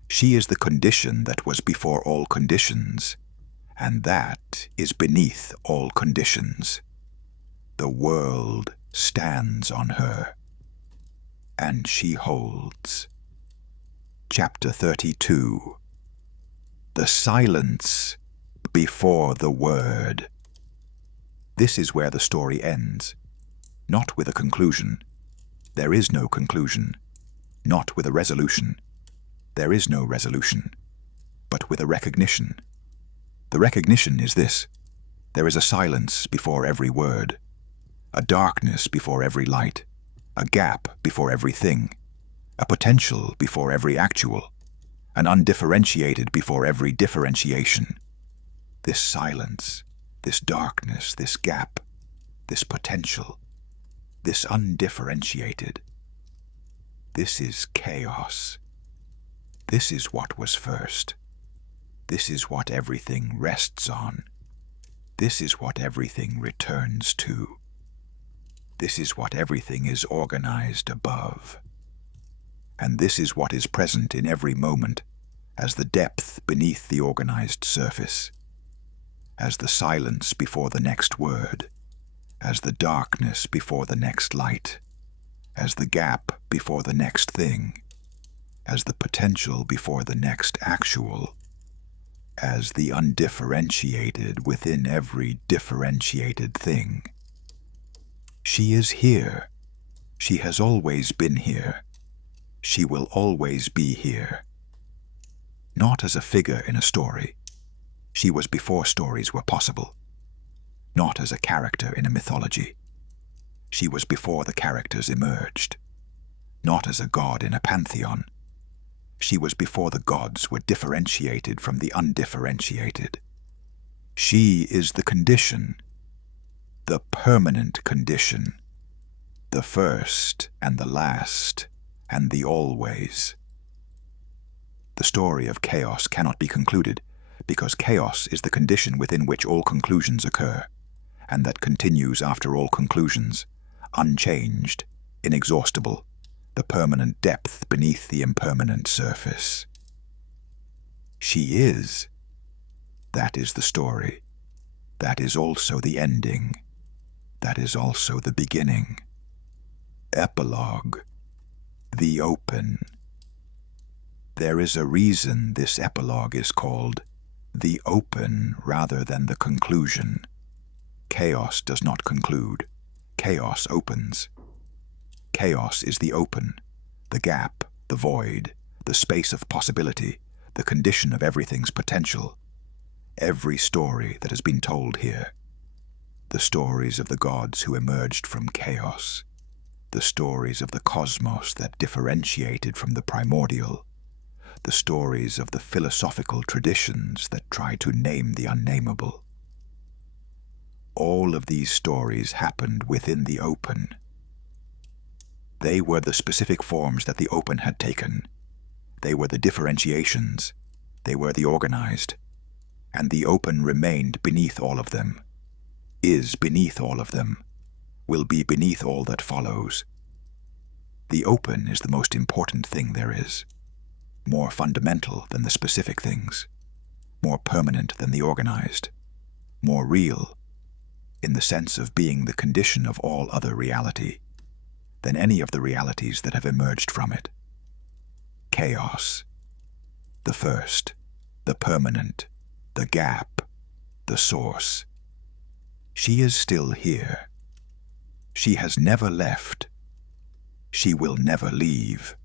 She is the condition that was before all conditions, and that is beneath all conditions. The world stands on her, and she holds. Chapter 32. The silence before the word. This is where the story ends, not with a conclusion. There is no conclusion. Not with a resolution. There is no resolution, but with a recognition. The recognition is this: there is a silence before every word, a darkness before every light, a gap before everything, a potential before every actual, an undifferentiated before every differentiation. This silence, this darkness, this gap, this potential, this undifferentiated. This is chaos. This is what was first. This is what everything rests on. This is what everything returns to. This is what everything is organized above. And this is what is present in every moment as the depth beneath the organized surface, as the silence before the next word, as the darkness before the next light, as the gap before the next thing, as the potential before the next actual, as the undifferentiated within every differentiated thing. She is here. She has always been here. She will always be here. Not as a figure in a story. She was before stories were possible. Not as a character in a mythology. She was before the characters emerged. Not as a god in a pantheon. She was before the gods were differentiated from the undifferentiated. She is the condition, the permanent condition, the first and the last and the always. The story of chaos cannot be concluded because chaos is the condition within which all conclusions occur, and that continues after all conclusions, unchanged, inexhaustible, the permanent depth beneath the impermanent surface. She is. That is the story. That is also the ending. That is also the beginning. Epilogue. The open. There is a reason this epilogue is called the open rather than the conclusion. Chaos does not conclude. Chaos opens. Chaos is the open, the gap, the void, the space of possibility, the condition of everything's potential. Every story that has been told here. The stories of the gods who emerged from chaos. The stories of the cosmos that differentiated from the primordial. The stories of the philosophical traditions that try to name the unnameable. All of these stories happened within the open. They were the specific forms that the open had taken. They were the differentiations. They were the organized. And the open remained beneath all of them, is beneath all of them, will be beneath all that follows. The open is the most important thing there is, more fundamental than the specific things, more permanent than the organized, more real, in the sense of being the condition of all other reality, than any of the realities that have emerged from it. Chaos, the first, the permanent, the gap, the source. She is still here. She has never left. She will never leave.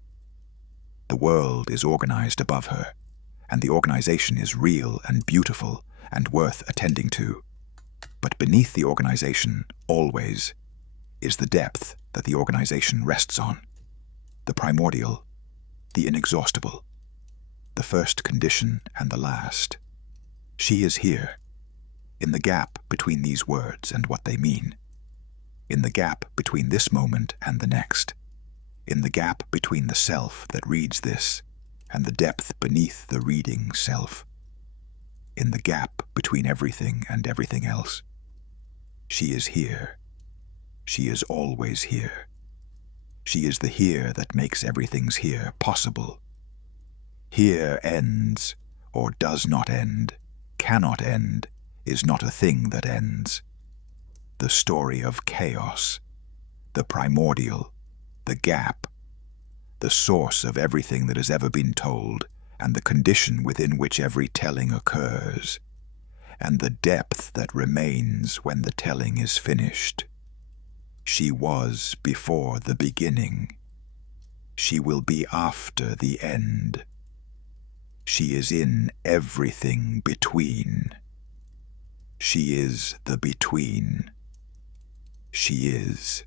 The world is organized above her, and the organization is real and beautiful and worth attending to. But beneath the organization, always, is the depth that the organization rests on, the primordial, the inexhaustible, the first condition and the last. She is here, in the gap between these words and what they mean, in the gap between this moment and the next, in the gap between the self that reads this and the depth beneath the reading self, in the gap between everything and everything else. She is here. She is always here. She is the here that makes everything's here possible. Here ends, or does not end, cannot end, is not a thing that ends. The story of chaos, the primordial, the gap, the source of everything that has ever been told, and the condition within which every telling occurs, and the depth that remains when the telling is finished. She was before the beginning. She will be after the end. She is in everything between. She is the between. She is.